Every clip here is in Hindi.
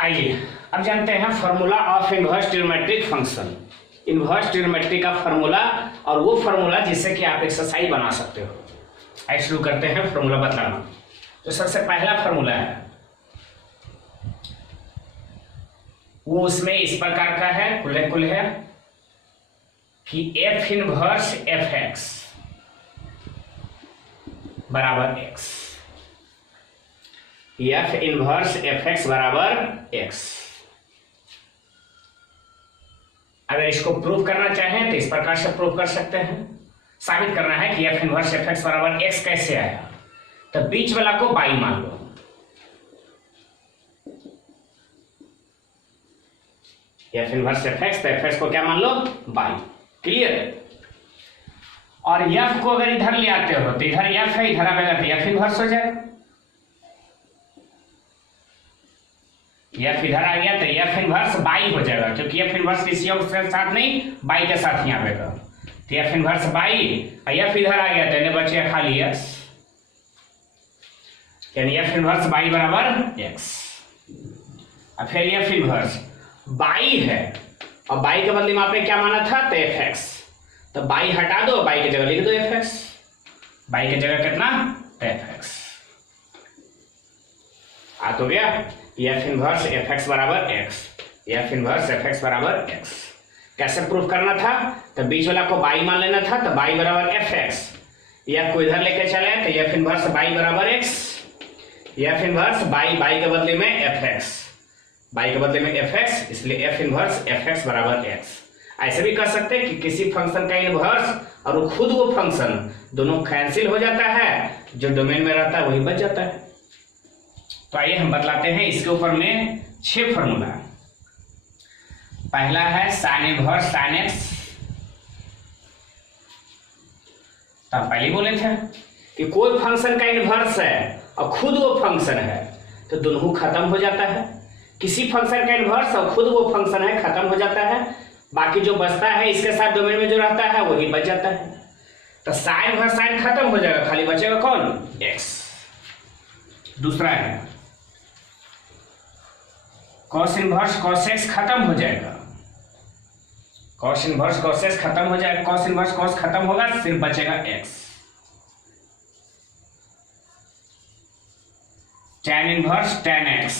आइए अब जानते हैं formula of inverse trigonometric function. Inverse trigonometry का फॉर्मूला और वो फॉर्मूला जिससे कि आप एक्सरसाइज बना सकते हो। आइए शुरू करते हैं फॉर्मूला बताना। तो सबसे पहला फॉर्मूला है वो उसमें इस प्रकार का है, कुल है कि एफ इनवर्स एफ एक्स बराबर x, F inverse F x बराबर एक्स। अगर इसको प्रूव करना चाहें तो इस प्रकार से प्रूव कर सकते हैं। साबित करना है कि एफ इनवर्स एफ एक्स बराबर एक्स कैसे आया, तो बीच वाला को बाई मान लो। एफ इनवर्स एफ एक्स, तो एफ एक्स को क्या मान लो, बाई। क्लियर। और एफ को अगर इधर ले आते हो तो इधर एफ है, इधर आएगा तो एफ इनवर्स हो जाएगा। एफ इधर आ गया तो एफ इनवर्स बाई हो जाएगा, क्योंकि एफ इनवर्स किसी और के साथ नहीं बाई के साथ ही आएगा। तो एफ इनवर्स बाई, एफ इधर आ गया तो इन्हें बचेगा खाली एक्स, यानी एफ इनवर्स बाई बराबर एक्स। अब फिर एफ इनवर्स बाई है और बाई के बदले में आपने क्या माना था, तो एफ एक्स। तो बाई हटा दो, बाई की जगह लिख दो एफ एक्स। बाई की जगह कितना, एफ एक्स। आ तो गया एफ इनवर्स एफ एक्स बराबर x, F inverse F x बराबर एक्स। कैसे प्रूफ करना था, तो बीच वाला को बाई मान लेना था, तो बाई बराबर एफ एक्स। एफ को इधर लेके चले तो एफ इनवर्स बाई बराबर x, F inverse by, by के बदले में एफ एक्स, बाई के बदले में एफ एक्स, इसलिए एफ इनवर्स एफ एक्स बराबर एक्स। ऐसे भी कर सकते हैं कि किसी फंक्शन का इनवर्स और वो खुद वो फंक्शन दोनों कैंसिल हो जाता है, जो डोमेन में रहता है वही बच जाता है। तो आइए हम बतलाते हैं इसके ऊपर में 6 फॉर्मूला। पहला है साइन इनवर्स साइन एक्स। तो हम पहले बोले थे कि कोई फंक्शन का इनवर्स है और खुद वो फंक्शन है तो दोनों खत्म हो जाता है। किसी फंक्शन का इनवर्स और खुद वो फंक्शन है, खत्म हो जाता है। बाकी जो बचता है इसके साथ डोमेन में जो रहता है वही बच जाता है। तो साइन इनवर्स साइन खत्म हो जाएगा, खाली बचेगा कौन, एक्स। दूसरा है कॉस इनवर्स कॉस एक्स खत्म हो जाएगा, कॉस इनवर्स कॉस एक्स खत्म हो जाएगा, कॉस इनवर्स कॉस खत्म होगा, सिर्फ बचेगा x. Tan inverse tan x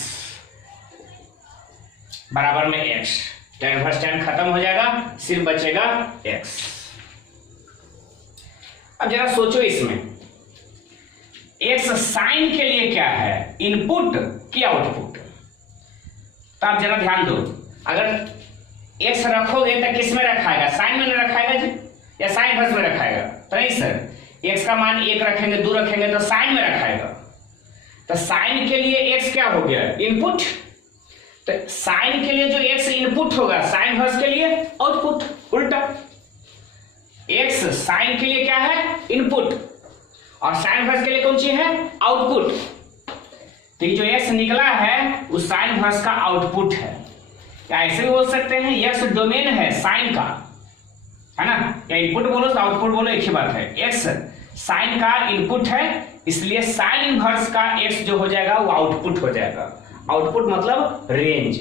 बराबर में एक्स, टैन इनवर्स टैन खत्म हो जाएगा, सिर्फ बचेगा एक्स। अब जरा सोचो इसमें एक्स साइन के लिए क्या है, इनपुट कि आउटपुट। तो आप जरा ध्यान दो, अगर एक्स रखोगे तो किस में रखाएगा, साइन में रखाएगा जी, या साइन इनवर्स में रखाएगा, तो नहीं सर। एक्स का मान 1 रखेंगे, 2 रखेंगे तो साइन में रखाएगा। तो साइन के लिए एक्स क्या हो गया, इनपुट। तो साइन के लिए जो एक्स इनपुट होगा, साइन इनवर्स के लिए आउटपुट। उल्टा, एक्स साइन के लिए क्या है, इनपुट, और साइन इनवर्स के लिए कौन सी है, आउटपुट। तो ये जो एक्स निकला है उस साइन इनवर्स का आउटपुट है। या ऐसे भी बोल सकते हैं एक्स डोमेन है साइन का, है ना, या इनपुट बोलो तो आउटपुट बोलो, एक ही बात है। एक्स साइन का इनपुट है, इसलिए साइन इनवर्स का एक्स जो हो जाएगा वो आउटपुट हो जाएगा। आउटपुट मतलब रेंज।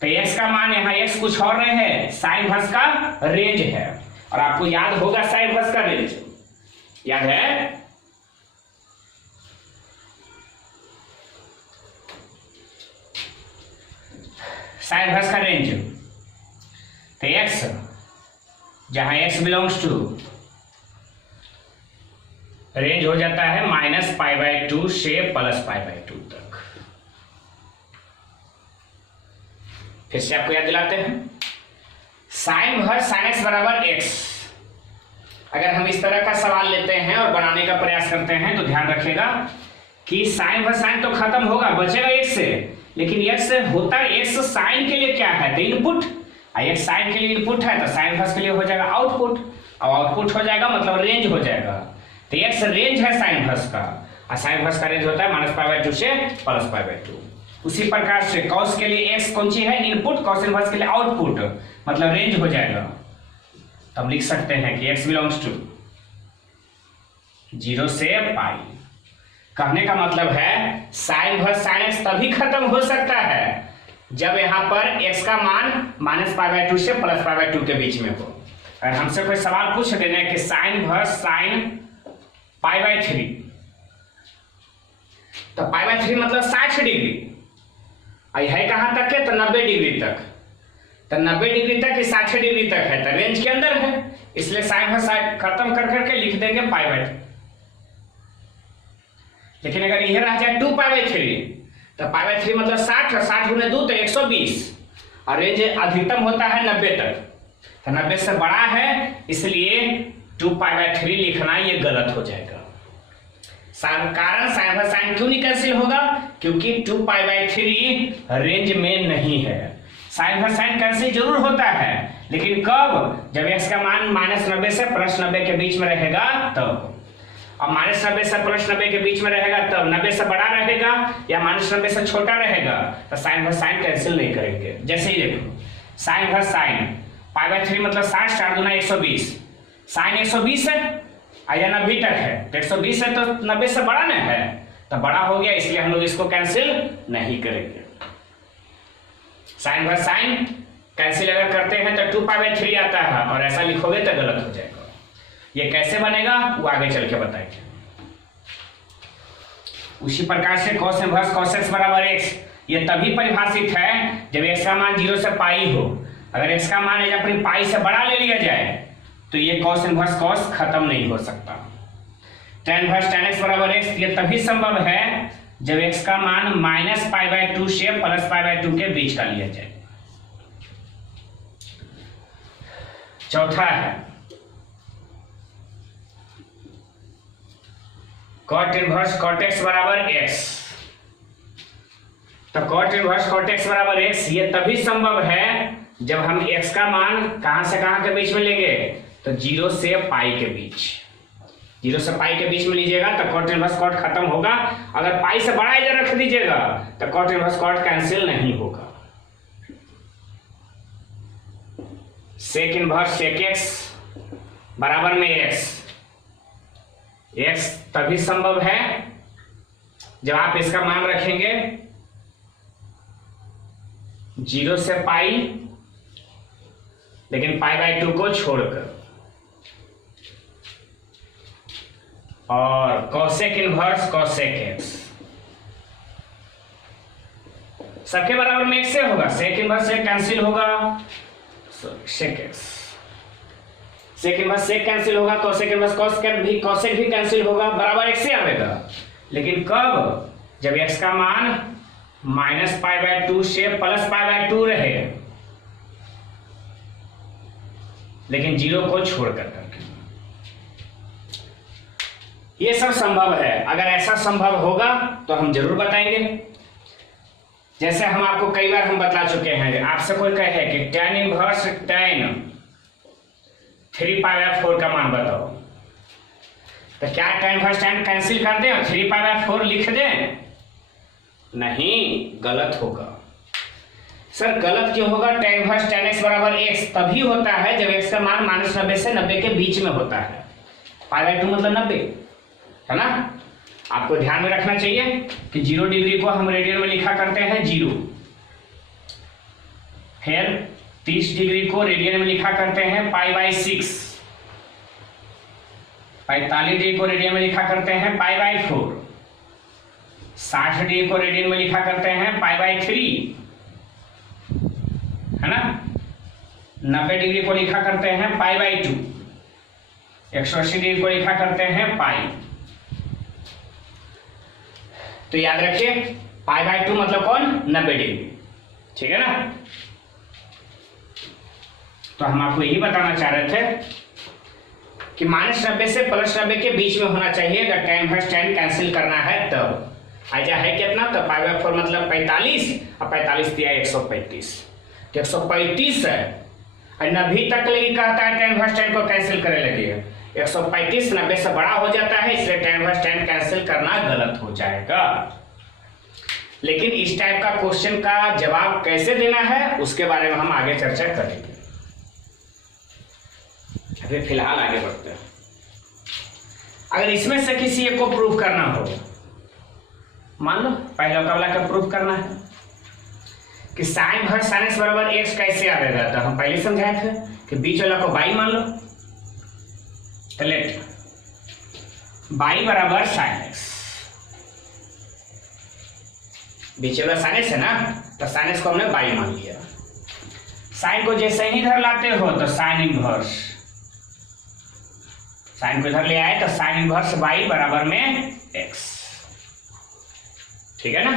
तो एक्स का मान यहाँ एक्स कुछ और नहीं है, साइन इनवर्स का रेंज है। और आपको याद होगा साइन इनवर्स का रेंज, याद है, साइन इनवर्स का रेंज। तो एक्स जहां एक्स बिलोंग्स टू रेंज हो जाता है -π/2 से +π/2 तक। फिर से आपको याद दिलाते हैं, साइन इनवर्स साइन एक्स बराबर एक्स। अगर हम इस तरह का सवाल लेते हैं और बनाने का प्रयास करते हैं तो ध्यान रखिएगा कि साइन इनवर्स साइन तो खत्म होगा, बचेगा एक्स से, लेकिन एक्स होता है, एक्स साइन के लिए क्या है, तो इनपुट। एक्स साइन के लिए इनपुट है तो साइन इनवर्स के लिए हो जाएगा आउटपुट, और आउटपुट हो जाएगा मतलब रेंज हो जाएगा। तो एक्स रेंज है साइन इनवर्स का, और साइन इनवर्स का रेंज होता है -π/2 से +π/2। उसी प्रकार से कॉस के लिए एक्स कौन सी है, इनपुट, कॉस इनवर्स के लिए आउटपुट, मतलब रेंज हो जाएगा। तो हम लिख सकते हैं कि एक्स बिलोंग्स टू 0 से π, कहने का मतलब है साइन वर्स साइन एक्स तभी खत्म हो सकता है जब यहाँ पर x का मान -π/2 से +π/2 के बीच में हो। अगर हमसे कोई सवाल पूछ देना कि साइन वर्स साइन π/3, तो π/3 मतलब 60 डिग्री, है कहां तक है? तो 90 डिग्री तक। तो 90 डिग्री तक कि 60 डिग्री तक है, तो रेंज के अंदर है, इसलिए साइन वर्स साइन खत्म कर करके लिख देंगे π/3। लेकिन अगर यह रह जाए 2π/3, तो π/3 मतलब 60, और 60 गुने 2 तो 120, और रेंज अधिकतम होता है 90 तक, तो 90 से बड़ा है, इसलिए 2π/3 लिखना ये गलत हो जाएगा। कारण साइन वर्स साइन क्यों नहीं कैंसिल होगा? क्योंकि 2π/3 रेंज में नहीं है। साइन वर्स साइन कैंसिल जरूर होता है, लेकिन कब? जब x का मान -90 से +90 के बीच में रहेगा तब। अब -90 से +90 के बीच में रहेगा तब, 90 से बड़ा रहेगा या -90 से छोटा रहेगा, तो साइन वर्स साइन कैंसिल नहीं करेंगे। जैसे ही देखो साइन वर्स साइन π/3 मतलब 60, 4 दूना 120, साइन 120 है या 90 तक है, तो 120 है तो 90 से बड़ा ना है, तो बड़ा हो गया, इसलिए हम लोग इसको कैंसिल नहीं करेंगे। साइन वर्स साइन कैंसिल अगर करते हैं तो 2π/3 आता है, और ऐसा लिखोगे तो गलत हो जाएगा। ये कैसे बनेगा वो आगे चल के बताएंगे। उसी प्रकार से cos इनवर्स cos x बराबर x, ये तभी परिभाषित है जब x का मान 0 से पाई हो। अगर x का मान अपनी पाई से बड़ा ले लिया जाए तो ये cos इनवर्स cos खत्म नहीं हो सकता। tan इनवर्स tan x बराबर x, ये तभी संभव है जब x का मान -π/2 से +π/2 के बीच का लिया जाए। चौथा है cot इनवर्स cot x बराबर x। तो cot इनवर्स cot x बराबर x ये तभी संभव है जब हम x का मान कहां से कहां के बीच में लेंगे? तो 0 से पाई के बीच। 0 से पाई के बीच में लीजिएगा तो cot इनवर्स cot खत्म होगा। अगर पाई से बड़ा इधर रख दीजिएगा तो cot इनवर्स cot कैंसिल नहीं होगा। sec इनवर्स sec x बराबर में x, x तभी संभव है जब आप इसका मान रखेंगे 0 से पाई, लेकिन π/2 को छोड़कर, और cosec इनवर्स cosec x सबके बराबर में x से होगा। sec इनवर्स से कैंसिल होगा, sec x, sec inverse sec cancel होगा, cosec इनवर्स cosec भी कैंसिल होगा, बराबर x से आएगा। लेकिन कब? जब x का मान -π/2 से +π/2 रहे, लेकिन 0 को छोड़कर करके। ये सब संभव है। अगर ऐसा संभव होगा तो हम जरूर बताएंगे। जैसे हम आपको कई बार हम बता चुके हैं, आपसे कोई कहे कि tan इनवर्स tan 3π/4 का मान बताओ, तो क्या tan इनवर्स tan कैंसिल कर दें और 3π/4 लिख दें? नहीं, गलत होगा। सर गलत क्यों होगा? tan इनवर्स tan x बराबर x तभी होता है जब x का मान -90 से 90 के बीच में होता है। π/2 मतलब 90 है ना। आपको ध्यान में रखना चाहिए कि 0 डिग्री को हम रेडियन में लिखा करते हैं 0, फिर 30 डिग्री को रेडियन में लिखा करते हैं π/6, 45 डिग्री को रेडियन में लिखा करते हैं π/4, 60 डिग्री को रेडियन में लिखा करते हैं π/3 है ना, 90 डिग्री को लिखा करते हैं π/2, 180 डिग्री को लिखा करते हैं पाई। तो याद रखिए π/2 मतलब कौन? 90 डिग्री, ठीक है ना। तो हम आपको यही बताना चाह रहे थे कि -90 से +90 के बीच में होना चाहिए अगर tan इनवर्स tan कैंसिल करना है तब। आजा है कितना? तो π/4 मतलब 45, और 45 दिया 135, तो 135 है और 90 तक लगी कहता है tan इनवर्स tan को कैंसिल करे लगी। 135 90 से बड़ा हो जाता है, इसलिए tan इनवर्स tan कैंसिल करना गलत हो जाएगा। लेकिन इस टाइप का क्वेश्चन का जवाब कैसे देना है उसके बारे में हम आगे चर्चा करेंगे। अभी फिलहाल आगे बढ़ते हैं। अगर इसमें से किसी एक को प्रूव करना हो मान लो पहला मुकाबला का प्रूफ करना है कि साइन इनवर्स साइन एक्स बराबर एक्स कैसे आ रहा था, हम पहले समझाए थे कि बीच वाला को बाई मान लो, तो लेट बाई बराबर साइन एक्स, बीच वाला साइन एक्स है ना, तो साइन एक्स को हमने बाई मान लिया। साइन को जैसे ही इधर लाते हो तो साइन इनवर्स, साइन को इधर ले आए तो साइन इनवर्स बाई बराबर में एक्स, ठीक है ना।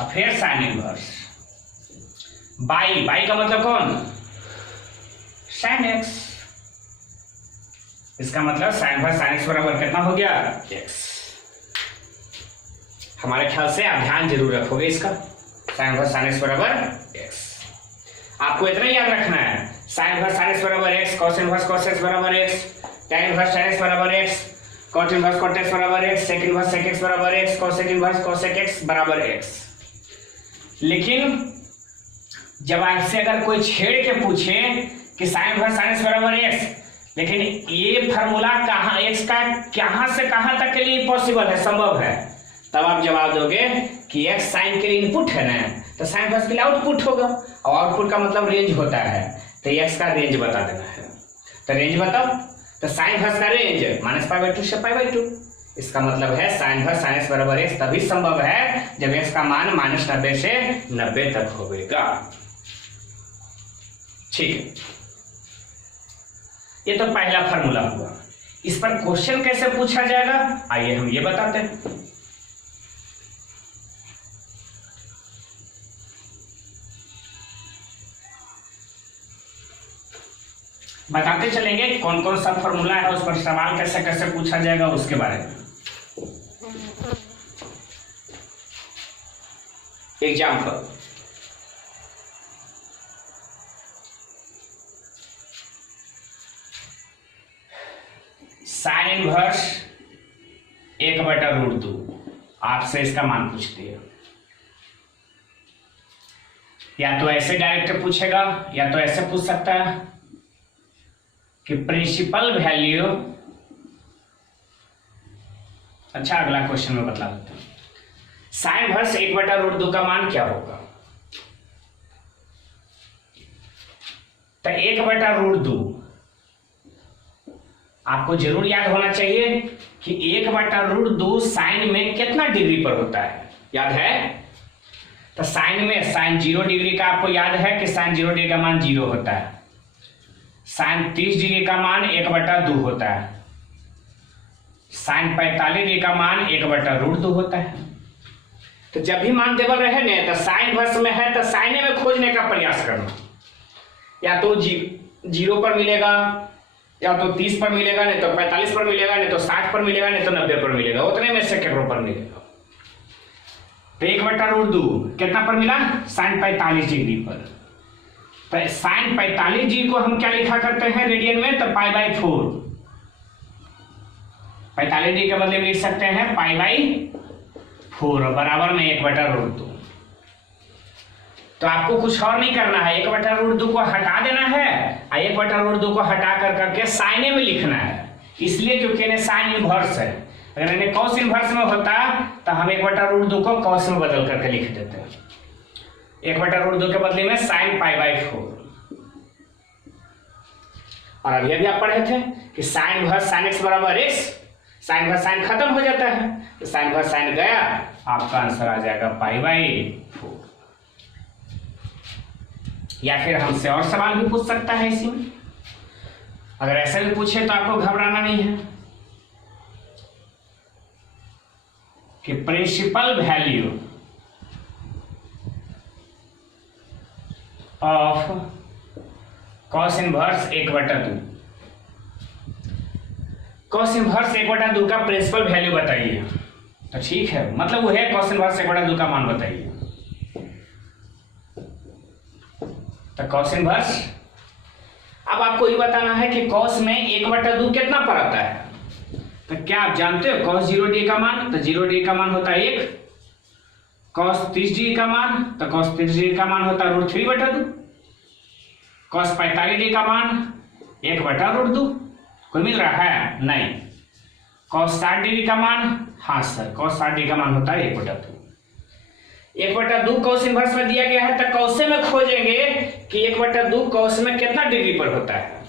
और फिर साइन इनवर्स बाई, बाई का मतलब कौन, साइन एक्स, इसका मतलब साइन इनवर्स साइन एक्स बराबर कितना हो गया, एक्स। हमारे ख्याल से आप ध्यान जरूर रखोगे इसका, साइन इनवर्स साइन एक्स बराबर एक्स। आपको इतना याद रखना है, साइन इनवर्स साइन एक्स बराबर x, cos inverse cos x बराबर x, tan inverse tan x बराबर x, cot inverse cot x बराबर x, sec inverse sec x बराबर x, cosec inverse cosec x बराबर x। लेकिन जब आपसे अगर कोई छेड़ के पूछे कि sin इनवर्स sin x बराबर x, लेकिन ये फार्मूला कहाँ x का कहाँ से कहाँ तक के लिए पॉसिबल है, संभव है, तब आप जवाब दोगे कि x साइन के लिए इनपुट है ना, तो साइन इनवर्स के लिए आउटपुट होगा, और आउटपुट का मतलब रेंज होता है, तो x का रेंज बता देना है। तो रेंज बताओ, तो साइन इनवर्स का रेंज -π/2 से π/2, इसका मतलब है साइन इनवर्स साइन एक्स बराबर x तभी संभव है जब x का मान -90 से 90 तक होगा। ठीक है, ये तो पहला फार्मूला हुआ। इस पर क्वेश्चन कैसे पूछा जाएगा, आइए हम ये बताते हैं। बताते चलेंगे कौन कौन सा फॉर्मूला है, उस पर सवाल कैसे कैसे पूछा जाएगा उसके बारे में। एग्जाम्पल, साइन इनवर्स 1/√2, आपसे इसका मान पूछती है, या तो ऐसे डायरेक्ट पूछेगा या तो ऐसे पूछ सकता है कि प्रिंसिपल वैल्यू, अच्छा अगला क्वेश्चन में बता देता हूं, साइन इनवर्स 1/√2 का मान क्या होगा। तो 1/√2 आपको जरूर याद होना चाहिए कि 1/√2 साइन में कितना डिग्री पर होता है, याद है। तो साइन में साइन 0 डिग्री का आपको याद है कि साइन 0 डिग्री का मान 0 होता है, साइन 30 डिग्री का मान 1/2 होता है, साइन 45 डिग्री का मान 1/√2 होता है। तो जब भी मान टेबल रहे ना, तो साइन इनवर्स में है तो साइने में खोजने का प्रयास करना, या तो 0 पर मिलेगा, या तो 30 पर मिलेगा, नहीं तो 45 पर मिलेगा, नहीं तो 60 पर मिलेगा, नहीं तो 90 पर मिलेगा, उतने में से केकरो पर मिलेगा। तो 1/√2 कितना पर मिला, साइन 45 डिग्री पर। तो साइन 45 डिग्री को हम क्या लिखा करते हैं रेडियन में, तो π/4, 45 डिग्री के बदले में लिख सकते हैं π/4 बराबर में 1/√2। तो आपको कुछ और नहीं करना है, 1/√2 को हटा देना है, और 1/√2 को हटा कर करके साइने में लिखना है, इसलिए क्योंकि इन्हें साइन इनवर्स है। अगर इन्हें कॉस इनवर्स में होता तो हम 1/√2 को कॉस में बदल करके लिख देते हैं, 1/√2 के बदले में साइन π/4। और अभी आप पढ़े थे कि साइन इनवर्स साइन एक्स बराबर x, साइन इनवर्स साइन खत्म हो जाता है, तो साइन इनवर्स साइन गया, आपका आंसर आ जाएगा π/4। या फिर हमसे और सवाल भी पूछ सकता है इसी में, अगर ऐसे भी पूछे तो आपको घबराना नहीं है कि principal value of cos inverse 1/2, cos inverse 1/2 का प्रिंसिपल वैल्यू बताइए। तो ठीक है, मतलब वो है कॉस इनवर्स 1/2 का मान बताइए। तो कॉस इनवर्स, अब आपको ये बताना है कि कॉस में 1/2 कितना पर आता है। तो क्या आप जानते हो कॉस 0 डिग्री का मान, तो 0 डिग्री का मान होता है 1, कॉस 30 डिग्री का मान, तो कॉस 30 डिग्री का मान होता है √3/2, कॉस 45 डिग्री का मान 1/√2, कोई मिल रहा है नहीं, cos 60 डिग्री का मान, हाँ सर cos 60 डिग्री का मान होता है 1/2। 1/2 cos इनवर्स में दिया गया है, तो कौसे में खोजेंगे कि 1/2 cos में कितना डिग्री पर होता है।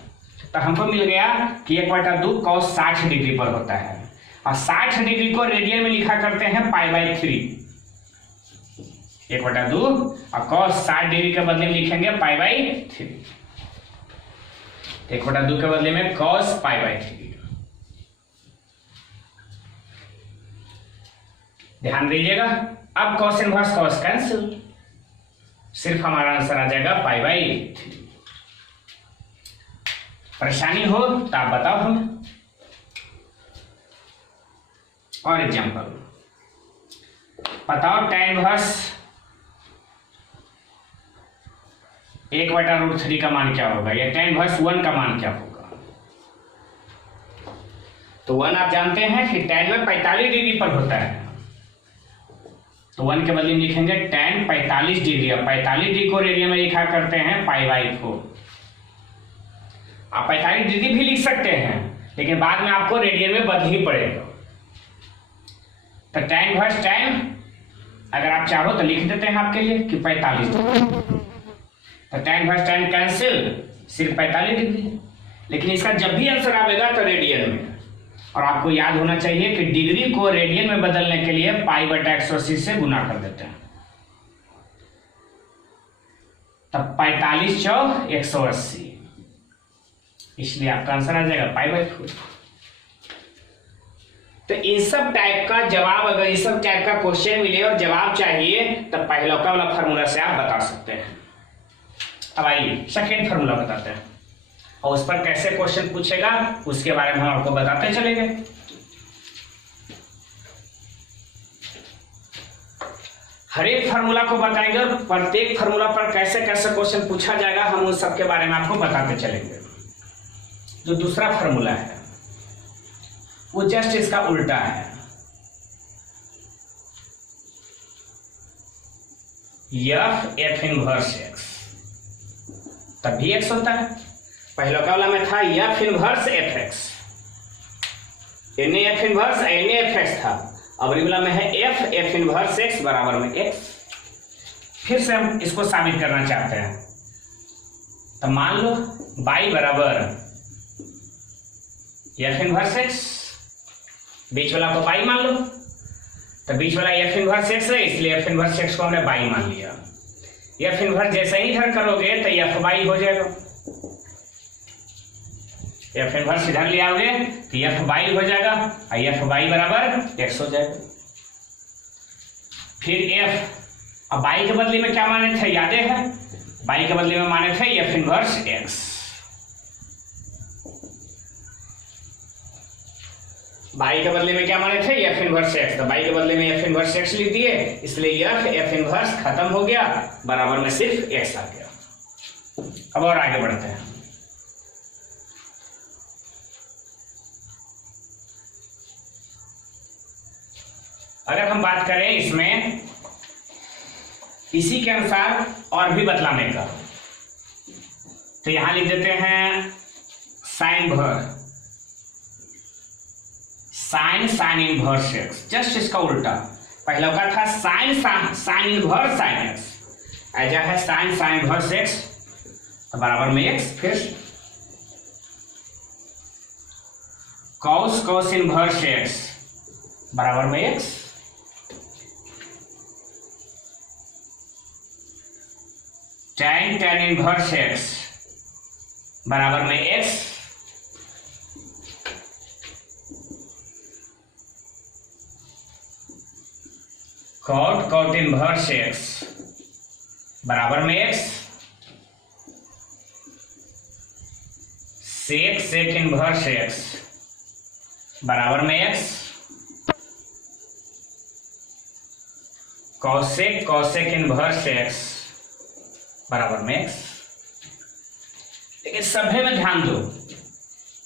तो हमको मिल गया कि 1/2 cos 60 डिग्री पर होता है, और 60 डिग्री को रेडियन में लिखा करते हैं π/3। 1/2 और cos 60 डिग्री के बदले में लिखेंगे π/3। 1/2 के बदले में cos π/3। ध्यान दीजिएगा, अब cos इनवर्स cos कैंसिल, सिर्फ हमारा आंसर आ जाएगा π/3। परेशानी हो तो आप बताओ हमें। और एग्जांपल बताओ, tan इनवर्स 1/√3 का मान क्या होगा, या tan इनवर्स 1 का मान क्या होगा। तो 1 आप जानते हैं कि tan में 45 डिग्री पर होता है, तो 1 के बदले में लिखेंगे tan 45 डिग्री। 45 डिग्री को रेडियन में लिखा करते हैं π/4। आप 45 डिग्री भी लिख सकते हैं, लेकिन बाद में आपको रेडियन में बदल ही पड़ेगा। तो tan इनवर्स tan, अगर आप चाहो तो लिख देते हैं आपके लिए कि 45 डिग्री। तो tan इनवर्स tan कैंसिल, सिर्फ 45 डिग्री। लेकिन इसका जब भी आंसर आएगा तो रेडियन में, और आपको याद होना चाहिए कि डिग्री को रेडियन में बदलने के लिए π/180 से गुना कर देते हैं। तब 45 चौक 180, इसलिए आपका आंसर आ जाएगा π/4। तो इन सब टाइप का जवाब, अगर इस सब टाइप का क्वेश्चन मिले और जवाब चाहिए, तब पहला वाला फार्मूला से आप बता सकते हैं। अब आइए सेकेंड फार्मूला बताते हैं, और उस पर कैसे क्वेश्चन पूछेगा उसके बारे में हम आपको बताते चलेंगे। हर एक फार्मूला को बताएंगे और प्रत्येक फार्मूला पर कैसे कैसे क्वेश्चन पूछा जाएगा, हम उन सब के बारे में आपको बताते चलेंगे। जो दूसरा फार्मूला है वो जस्ट इसका उल्टा है। f इनवर्स x, तब भी x होता है। पहला वाला में था f inverse fx, f inverse fx था। अब वाला में है f इनवर्स x बराबर में x। फिर से हम इसको साबित करना चाहते हैं, तो मान लो y बराबर f इनवर्स x, बीच वाला को y मान लो, तो बीच वाला f इनवर्स x है, इसलिए f इनवर्स x को हमने y मान लिया। f इनवर्स जैसे ही इधर करोगे तो f y हो जाएगा। f इनवर्स इधर ले आओगे तो f y हो जाएगा, और f y बराबर x हो जाएगा। फिर f, अब y के बदले में क्या माने थे, याद है, y के बदले में माने थे f इनवर्स x। y के बदले में क्या माने थे, f इनवर्स x, तो y के बदले में f इनवर्स x लिख दिए, इसलिए f इनवर्स खत्म हो गया, बराबर में सिर्फ x आ गया। अब और आगे बढ़ते हैं। अगर हम बात करें इसमें इसी के अनुसार और भी बतलाने का, तो यहां लिख देते हैं साइन इनवर्स x, जस्ट इसका उल्टा। पहला का था साइन इनवर्स साइन x, ऐसा है साइन इनवर्स x, तो बराबर में x। फिर कॉस इनवर्स x बराबर में x। tan इनवर्स x बराबर में x। कॉट इनवर्स x बराबर में x। सेक इनवर्स x बराबर में x। कॉसेक इनवर्स x बराबर में x। लेकिन सभे में ध्यान दो,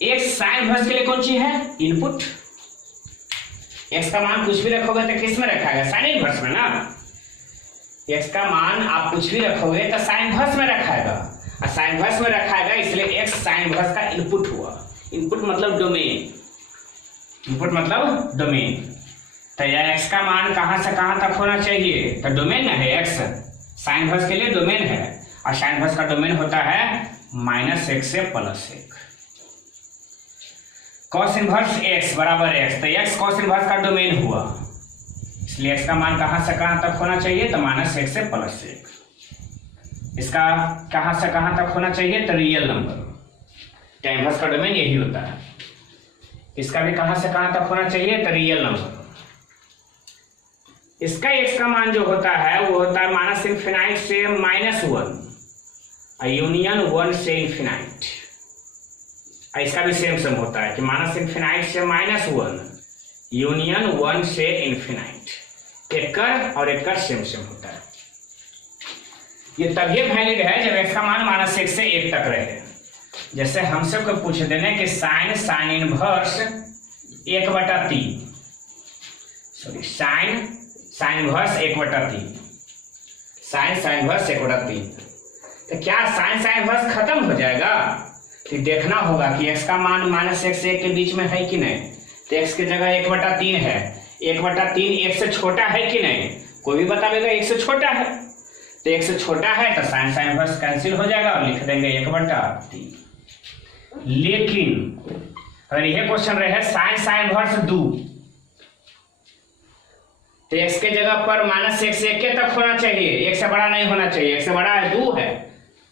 एक साइन इनवर्स के लिए कौन सी है, इनपुट। x का मान कुछ भी रखोगे तो किस में रखा साइन इनवर्स में ना। x का मान आप कुछ भी रखोगे तो साइन इनवर्स में रखाएगा, और साइन इनवर्स में रखाएगा, इसलिए x साइन इनवर्स का इनपुट हुआ। इनपुट मतलब डोमेन। इनपुट मतलब डोमेन। तो यह एक्स का मान कहां से कहां तक होना चाहिए, तो डोमेन ना है एक्स, साइन इनवर्स के लिए डोमेन है, और साइन इनवर्स का डोमेन होता है -1 से +1। कॉस इनवर्स एक्स बराबर एक्स, तो एक्स कॉस इनवर्स का डोमेन हुआ, इसलिए एक्स का मान कहां से कहां तक होना चाहिए, तो -1 से +1। इसका कहां से कहां तक होना चाहिए, तो रियल नंबर, टाइम इनवर्स का डोमेन यही होता है। इसका भी कहां से कहां तक होना चाहिए, तो रियल नंबर। इसका एक्स का मान जो होता है वो होता है -∞ से -1, यूनियन 1 से इन्फिनाइट। इसका भी सेम होता है कि -∞ से -1, यूनियन 1 से इन्फिनाइट। एक कर और एक कर सेम होता है। ये तभी वैलिड है जब एक्स का मान -1 से 1 तक रहे। जैसे हमसे कोई पूछ देने कि sine inverse 1/3, sorry sine inverse 1/3, sine inverse 1/3, तो क्या साइन इनवर्स खत्म हो जाएगा? तो देखना होगा कि एक्स का मान -1 से 1 के बीच में है कि नहीं। तो एक्स की जगह 1/3 है, 1/3 1 से छोटा है कि नहीं, कोई भी बताएगा 1 से छोटा है, तो 1 से छोटा है तो साइन इनवर्स कैंसिल हो जाएगा और लिख देंगे 1/3। लेकिन अगर यह क्वेश्चन रहे साइन इनवर्स 2, तो एक्स के जगह पर -1 से 1 तक होना चाहिए, 1 से बड़ा नहीं होना चाहिए, 1 से बड़ा है 2 है,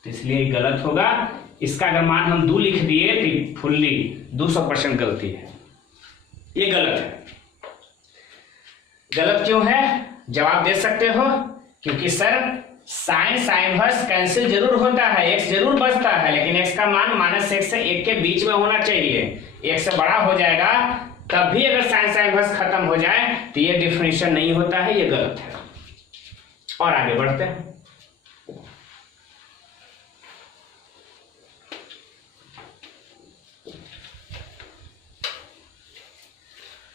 तो इसलिए गलत होगा। इसका अगर मान हम 2 लिख दिए तो फुल्ली 200% गलती है, ये गलत है। गलत क्यों है, जवाब दे सकते हो, क्योंकि सर साइन इनवर्स कैंसिल जरूर होता है, एक्स जरूर बचता है, लेकिन एक्स का मान -1 से 1 के बीच में होना चाहिए, 1 से बड़ा हो जाएगा तब भी अगर साइन इनवर्स खत्म हो जाए तो ये डिफिनेशन नहीं होता है, ये गलत है। और आगे बढ़ते हैं।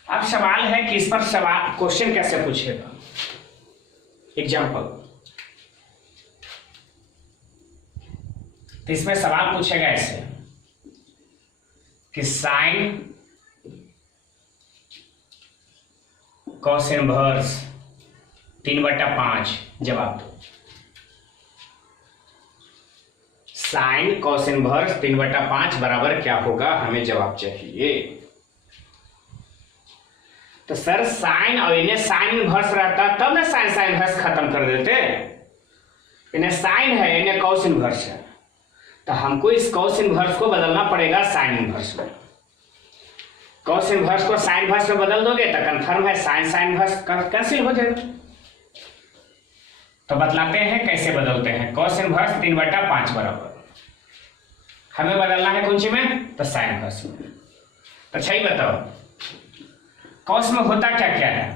अब सवाल है कि इस पर सवाल क्वेश्चन कैसे पूछेगा। एग्जाम्पल, तो इसमें सवाल पूछेगा ऐसे कि साइन कॉस इनवर्स 3/5, जवाब दो। साइन कॉस इनवर्स 3/5 बराबर क्या होगा, हमें जवाब चाहिए। तो सर साइन और इन्हें साइन इनवर्स रहता तब ना साइन इनवर्स खत्म कर देते, इन्हें साइन है इन्हें कॉस इनवर्स है, तो हमको इस कॉस इनवर्स को बदलना पड़ेगा साइन इनवर्स में। कॉस इनवर्स को साइन इनवर्स में बदल दोगे तो कंफर्म है साइन इनवर्स कैंसिल हो जाएगा। तो बतलाते हैं कैसे बदलते हैं। कॉस इनवर्स 3/5 बराबर हमें बदलना है कौन सी में, तो साइन इनवर्स में। तो अच्छा ही बताओ कॉस में होता क्या क्या है,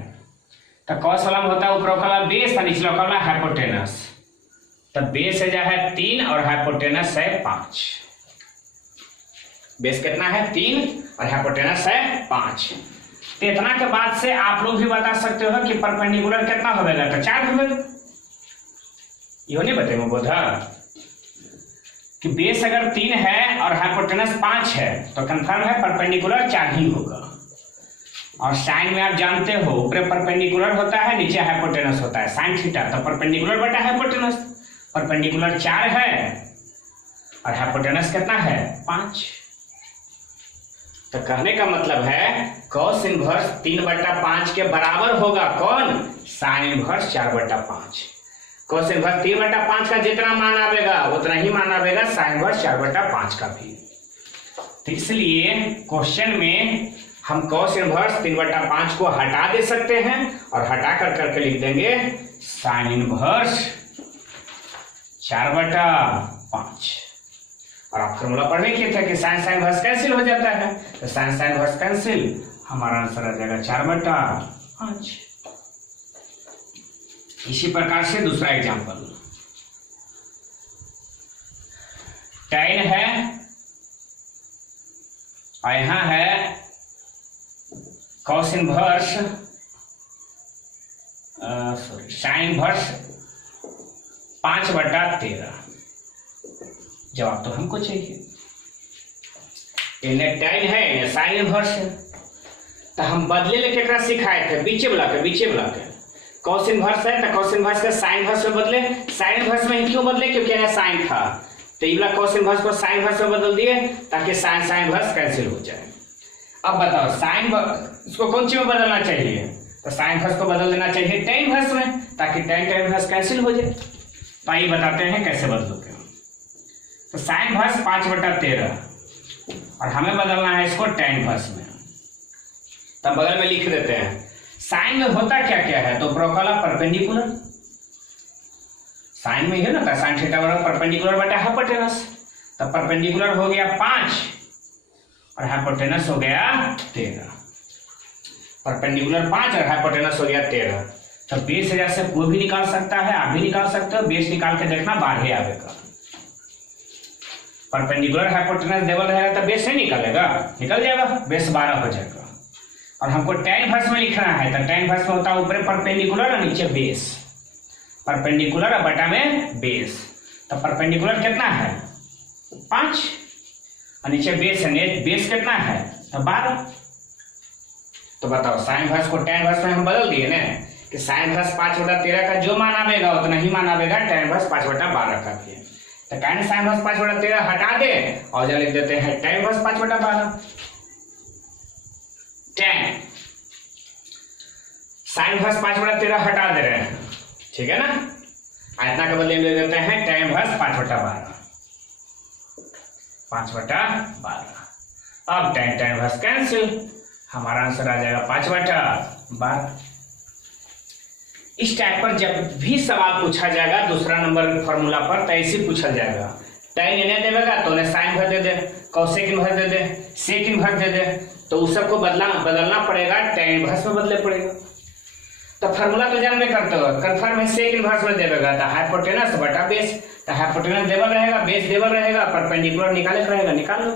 तो कॉस वाला में होता है ऊपर वाला बेस और निचला वाला हाइपोटेनस। तो बेस है जो है 3 और हाइपोटेनस है 5। बेस कितना है 3 और हाइपोटेनस है 5। तो इतना के बाद से आप लोग भी बता सकते हो कि परपेंडिकुलर कितना होगा, तो 4 होगा। यो नहीं बताएंगे बोधा कि बेस अगर 3 है और हाइपोटेनस 5 है तो कंफर्म है परपेंडिकुलर 4 ही होगा। और साइन में आप जानते हो ऊपर परपेंडिकुलर होता है नीचे हाइपोटेनस होता है, साइन थीटा, तो परपेंडिकुलर बटा हाइपोटेनस, परपेंडिकुलर 4 है और हाइपोटेनस कितना है 5। तो कहने का मतलब है कॉस इनवर्स 3/5 के बराबर होगा कौन, साइन इनवर्स 4/5। कॉस इनवर्स 3/5 का जितना मान आवेगा उतना ही मान आवेगा साइन इनवर्स 4/5 का भी। तो इसलिए क्वेश्चन में हम कॉस इनवर्स 3/5 को हटा दे सकते हैं और हटा कर करके लिख देंगे साइन इनवर्स 4/5। और आप फॉर्मूला पढ़ने किए थे कि साइन इनवर्स कैंसिल हो जाता है, तो साइन इनवर्स कैंसिल, हमारा आंसर आ जाएगा 4/5। इसी प्रकार से दूसरा एग्जांपल, tan है और यहां है कॉस इनवर्स साइन इनवर्स 5/13। जवाब तो हमको चाहिए, इन्हें tan है इन्हें साइन इनवर्स है। तो हम बदले लेके एकरा सिखाए थे बीचे वाला के कॉस इनवर्स है तो कॉस इनवर्स का साइन इनवर्स में बदले। साइन इनवर्स में ही क्यों बदले, क्योंकि यहाँ साइन था, तो ये वाला कॉस इनवर्स को साइन इनवर्स में बदल दिए ताकि साइन साइन इनवर्स कैंसिल हो जाए। अब बताओ साइन इसको कौन चीज में बदलना चाहिए, तो साइन इनवर्स को बदल देना चाहिए tan इनवर्स में ताकि tan इनवर्स कैंसिल हो जाए। तो आइए बताते हैं कैसे बदलोगे। तो साइन इनवर्स 5/13 और हमें बदलना है इसको tan इनवर्स में। तब बगल में लिख देते हैं साइन में होता क्या क्या है, तो प्रोकॉला परपेंडिकुलर, साइन में है ना साइन थीटा बराबर परपेंडिकुलर बटा हाइपोटेनस। तो परपेंडिकुलर हो गया 5 और हाइपोटेनस हो गया 13। परपेंडिकुलर 5 और हाइपोटेनस हो गया 13। तो बेस हजार से कोई भी निकाल सकता है, आप भी निकाल सकते हो। बेस निकाल के देखना 12 आवेगा। परपेंडिकुलर हाइपोटेनस देवल रहेगा तो बेस नहीं निकलेगा, निकल जाएगा, बेस 12 हो जाएगा। और हमको tan इनवर्स में लिखना है, तो tan इनवर्स में होता है ऊपर परपेंडिकुलर और नीचे बेस, परपेंडिकुलर और बटा में बेस। तो परपेंडिकुलर कितना है 5 और नीचे बेस है, नेट बेस कितना है तो 12। तो बताओ साइन इनवर्स को tan इनवर्स में हम बदल दिए ना कि साइन इनवर्स 5/13 का जो मान आवेगा उतना ही मान आवेगा tan इनवर्स 5/12 का भी। तो tan साइन इनवर्स 5/13 हटा दे और जो लिख देते हैं tan inverse 5/12। tan sine inverse 5/13 हटा दे रहे हैं, ठीक है ना। इतना के बदले ले देते हैं tan इनवर्स 5/12। अब tan इनवर्स कैंसिल, हमारा आंसर आ जाएगा 5/12। इस टाइप पर जब भी सवाल पूछा जाएगा दूसरा नंबर फॉर्मूला पर तो ऐसे पूछा जाएगा। tan इन्हें देगा तो उन्हें साइन इनवर्स दे दे, कॉसेक इनवर्स दे दे, सेक इनवर्स दे दे, तो उस सबको बदलना पड़ेगा, tan इनवर्स में बदले पड़ेगा। तो फार्मूला तो जानने करते हो, कन्फर्म है सेक इनवर्स में देगा तो हाइपोटेनस बटा बेस। तो हाइपोटेनस देवल रहेगा, बेस देवल रहेगा, परपेंडिकुलर निकाले रहेगा, निकाल लो।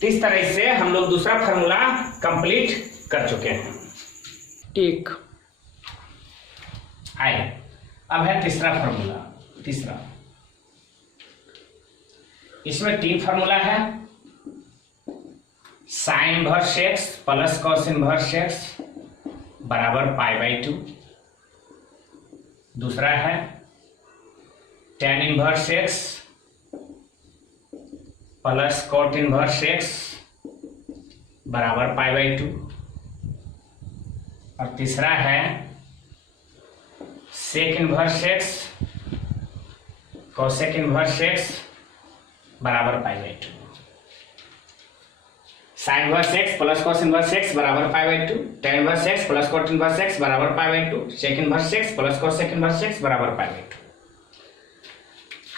तो इस तरह से हम लोग दूसरा फार्मूला कंप्लीट कर चुके हैं। ठीक आए अब है तीसरा फार्मूला। तीसरा इसमें 3 फार्मूला है, sine inverse x plus cos inverse x बराबर π/2। दूसरा है tan inverse x plus cot inverse x बराबर π/2। और तीसरा है sec inverse x cosec inverse x बराबर π/2। Sine inverse x plus cos inverse x बराबर π/2, tan inverse x plus cot inverse x बराबर π/2, sec inverse x plus cosec inverse x बराबर π/2।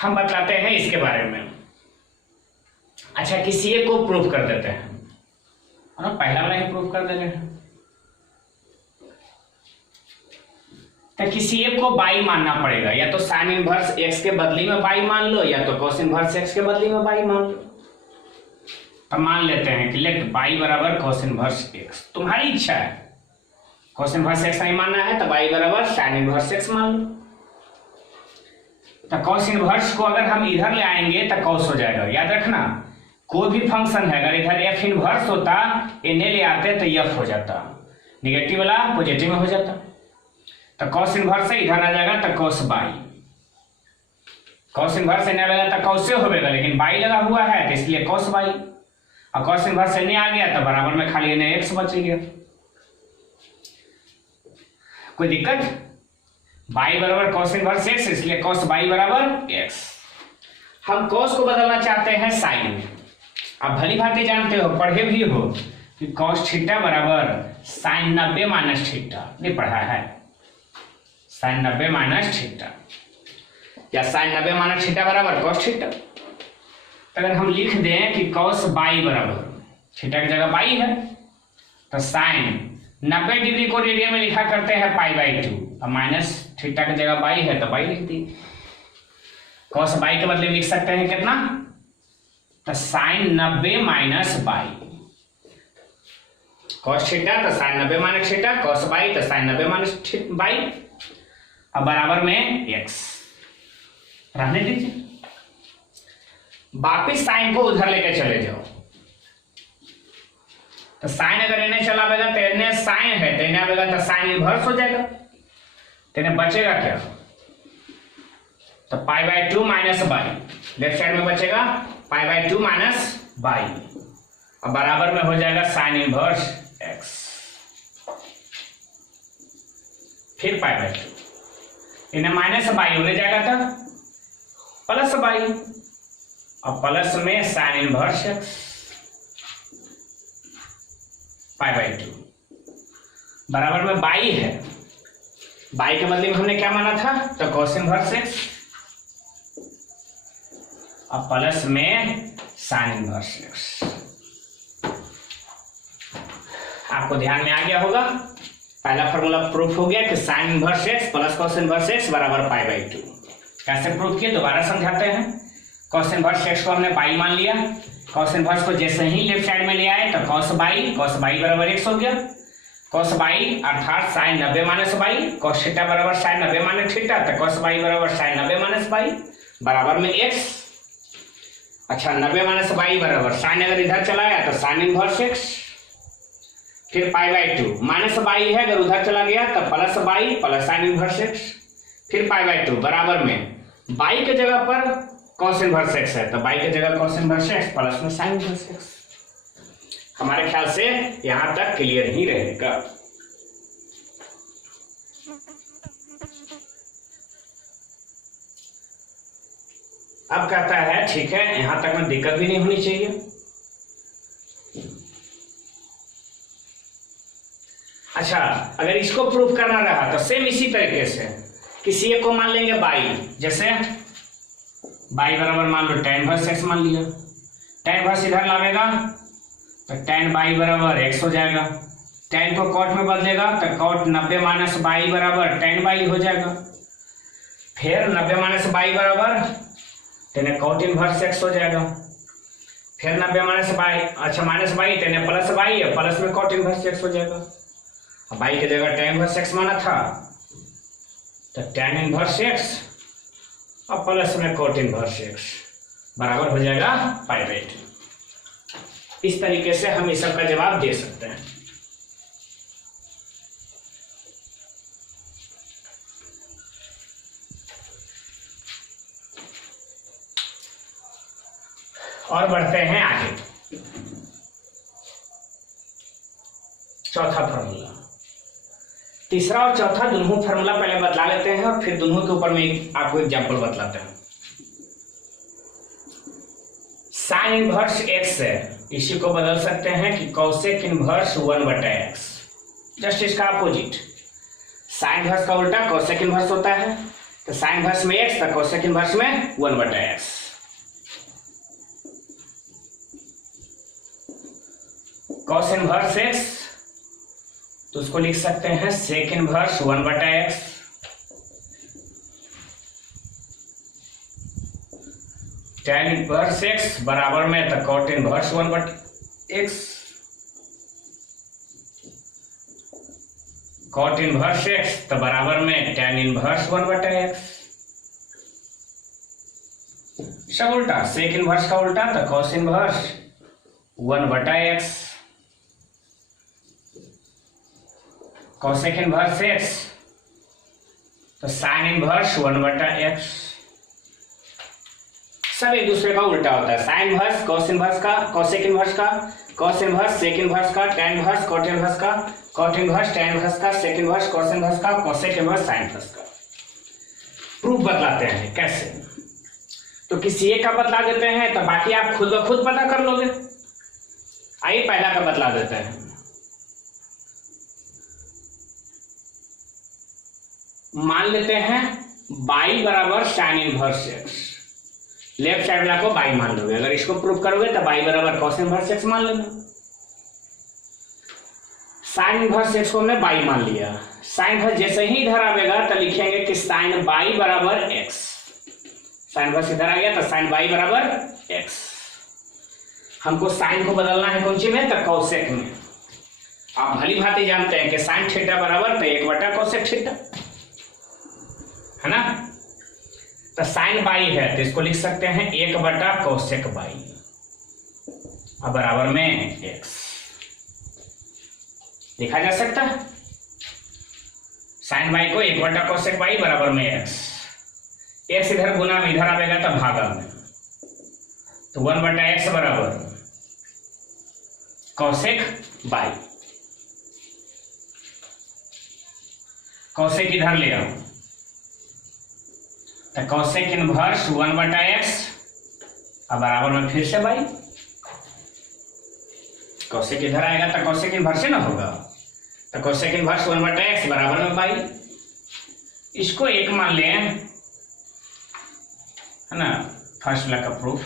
हम बतलाते हैं इसके बारे में। अच्छा किसी एक को प्रूफ कर देते हैं, और पहला वाला ही प्रूफ कर दे रहे हैं। तो किसी एक को बाई मानना पड़ेगा, या तो साइन इनवर्स एक्स के बदली में बाई मान लो या तो कॉस इनवर्स एक्स के बदली में बाई मान लो। अब मान लेते हैं कि लेट बाई बराबर कॉस इनवर्स एक्स, तुम्हारी इच्छा है, कॉस इनवर्स एक्स नहीं मानना है तो बाई बराबर साइन इनवर्स एक्स मान लो। तो कॉस इनवर्स को अगर हम इधर ले आएंगे तो कॉस हो जाएगा। याद रखना कोई भी फंक्शन है अगर इधर एफ इनवर्स होता इन्हें ले आते तो एफ हो जाता, निगेटिव वाला पॉजिटिव में हो जाता। तो कॉस इनवर्स से इधर आ जाएगा तो कॉस बाई, कॉस इनवर्स से नहीं आएगा तो कॉस से होगा, लेकिन बाई लगा हुआ है तो इसलिए कॉस बाई। और कॉस इनवर्स से नहीं आ गया तो बराबर में खाली इन्हें एक्स बच गया। कोई दिक्कत? बाई बराबर कॉस इनवर्स एक्स, इसलिए कॉस बाई बराबर एक्स। हम कॉस को बदलना चाहते हैं साइन में। आप भली भांति जानते हो, पढ़े भी हो कि कॉस थीटा बराबर साइन 90 माइनस थीटा, नहीं पढ़ा है? साइन 90 माइनस थीटा या साइन 90 माइनस थीटा बराबर कॉस थीटा। अगर हम लिख दें कि कॉस बाई बराबर थीटा की जगह बाई है तो साइन 90 डिग्री को रेडियन में लिखा करते हैं π/2, और माइनस थीटा की जगह बाई है तो बाई लिख दी। कॉस बाई के बदले लिख सकते हैं कितना, तो sine 90 minus by. Cos theta तो sine 90 minus theta, cos y तो साइन 90 माइनस बाई, अब बराबर में एक्स रहने दीजिए। वापिस साइन को उधर लेके चले जाओ, तो साइन अगर इन्हें चलावेगा तो इन्हें साइन है, तो इन्हें आवेगा तो साइन इनवर्स हो जाएगा, तो इन्हें बचेगा क्या, तो pi by 2 minus by, left side में बचेगा पाई बाई 2 माइनस बाई, अब बराबर में हो जाएगा साइन इनवर्स एक्स, फिर पाई बाई 2, इन्हें माइनस बाई होने जाएगा था प्लस बाई, और प्लस में sign inverse x pi by 2 बराबर में बाई है, बाई के बदले में हमने क्या माना था, तो कॉस इनवर्स एक्स, और प्लस में साइन इनवर्स एक्स। आपको ध्यान में आ गया होगा, पहला फॉर्मूला प्रूफ हो गया कि sign inverse x plus cos inverse x बराबर पाई बाई 2। कैसे प्रूफ किए दोबारा समझाते हैं। कॉस इनवर्स एक्स को हमने बाई मान लिया, कॉस इनवर्स को जैसे ही लेफ्ट साइड में ले आए तो कॉस बाई बराबर एक्स हो गया, कॉस बाई अर्थात sine 90 minus by, cos theta बराबर साइन 90 माइनस थीटा, तो कॉस बाई बराबर साइन 90 माइनस बाई बराबर में एक्स। अच्छा 90 माइनस बाई बराबर साइन अगर इधर चलाया तो साइन इनवर्स एक्स, फिर पाई बाई 2 माइनस बाई है अगर उधर चला गया तो plus by plus sign inverse x, फिर पाई बाई 2 बराबर में बाई के जगह पर कॉस इनवर्स एक्स है तो बाई के जगह कॉस इनवर्स एक्स प्लस में साइन इनवर्स एक्स। हमारे ख्याल से यहां तक क्लियर ही रहेगा। अब कहता है ठीक है, यहां तक में दिक्कत भी नहीं होनी चाहिए। अच्छा अगर इसको प्रूफ करना रहा तो सेम इसी तरीके से किसी एक को मान लेंगे बाई, जैसे बाई बराबर मान लो tan इनवर्स एक्स मान लिया, tan इनवर्स इधर लावेगा तो tan बाई बराबर एक्स हो जाएगा, tan को कॉट में बदलेगा तो कॉट 90 माइनस बाई बराबर tan बाई हो जाएगा, फिर 90 माइनस बाई बराबर तेने कॉट इनवर्स एक्स हो जाएगा, फिर 90 माइनस बाई, अच्छा माइनस बाई तेने प्लस बाई है, प्लस में कॉट इनवर्स एक्स हो जाएगा। अब बाई की जगह tan इनवर्स एक्स माना था तो tan इनवर्स एक्स और प्लस में कॉट इनवर्स एक्स बराबर हो जाएगा पाई बाई 2। इस तरीके से हम इस सब का जवाब दे सकते हैं। और बढ़ते हैं आगे, चौथा फॉर्मूला। तीसरा और चौथा दोनों फॉर्मूला पहले बतला लेते हैं और फिर दोनों के ऊपर में आपको एग्जांपल बतलाते हैं। साइन इनवर्स एक्स है, इसी को बदल सकते हैं कि कॉसेक इनवर्स 1/x, जस्ट इसका अपोजिट। साइन इनवर्स का उल्टा कॉसेक इनवर्स होता है, तो साइन इनवर्स में x तो कॉसेक इनवर्स में 1/x। कॉस इनवर्स x तो उसको लिख सकते हैं sec inverse 1/x, tan inverse x बराबर में तो cot inverse 1/x, cot inverse x तो बराबर में tan इनवर्स 1/x। सब उल्टा, सेक इनवर्स का उल्टा तो cos inverse 1/x, cosec inverse x तो साइन इनवर्स 1/x। सब एक दूसरे का उल्टा होता है, साइन इनवर्स कॉस इनवर्स का, कॉसेक इनवर्स का, कॉस इनवर्स सेक इनवर्स का, tan इनवर्स कॉट इनवर्स का, कॉट इनवर्स tan इनवर्स का, सेक इनवर्स कॉस इनवर्स का, कॉसेक इनवर्स साइन इनवर्स का। प्रूफ बतलाते हैं कैसे, तो किसी एक का बतला देते हैं तो बाकी आप खुद ब खुद पता कर लोगे। आइए पहला का बतला देते हैं। मान लेते हैं बाई बराबर sine inverse x, left side वाला को बाई मान लोगे, अगर इसको प्रूफ करोगे तो बाई बराबर कॉस इनवर्स एक्स मान लेना। साइन इनवर्स एक्स को हमने बाई मान लिया, साइन इनवर्स जैसे ही इधर आवेगा तो लिखेंगे कि साइन बाई बराबर एक्स, साइन इनवर्स इधर आ गया तो साइन बाई बराबर एक्स। हमको साइन को बदलना है कौन सी में, तो कॉसेक में। आप भली भांति जानते हैं कि साइन थीटा बराबर तो 1/कॉसेक थीटा है ना, तो साइन बाई है तो इसको लिख सकते हैं 1/कॉसेक बाई और बराबर में x। लिखा जा सकता है साइन बाई को 1/cosec बाई बराबर में एक्स, एक्स इधर गुना में इधर आएगा तो भागा में, तो 1/x बराबर cosec बाई, cosec इधर ले आओ तो cosec इनवर्स 1/x अब बराबर में फिर से बाई, cosec इधर आएगा तो cosec इनवर्स ना होगा, तो cosec इनवर्स 1/x बराबर में बाई। इसको एक मान लें, है ना, फर्स्ट लॉ का प्रूफ।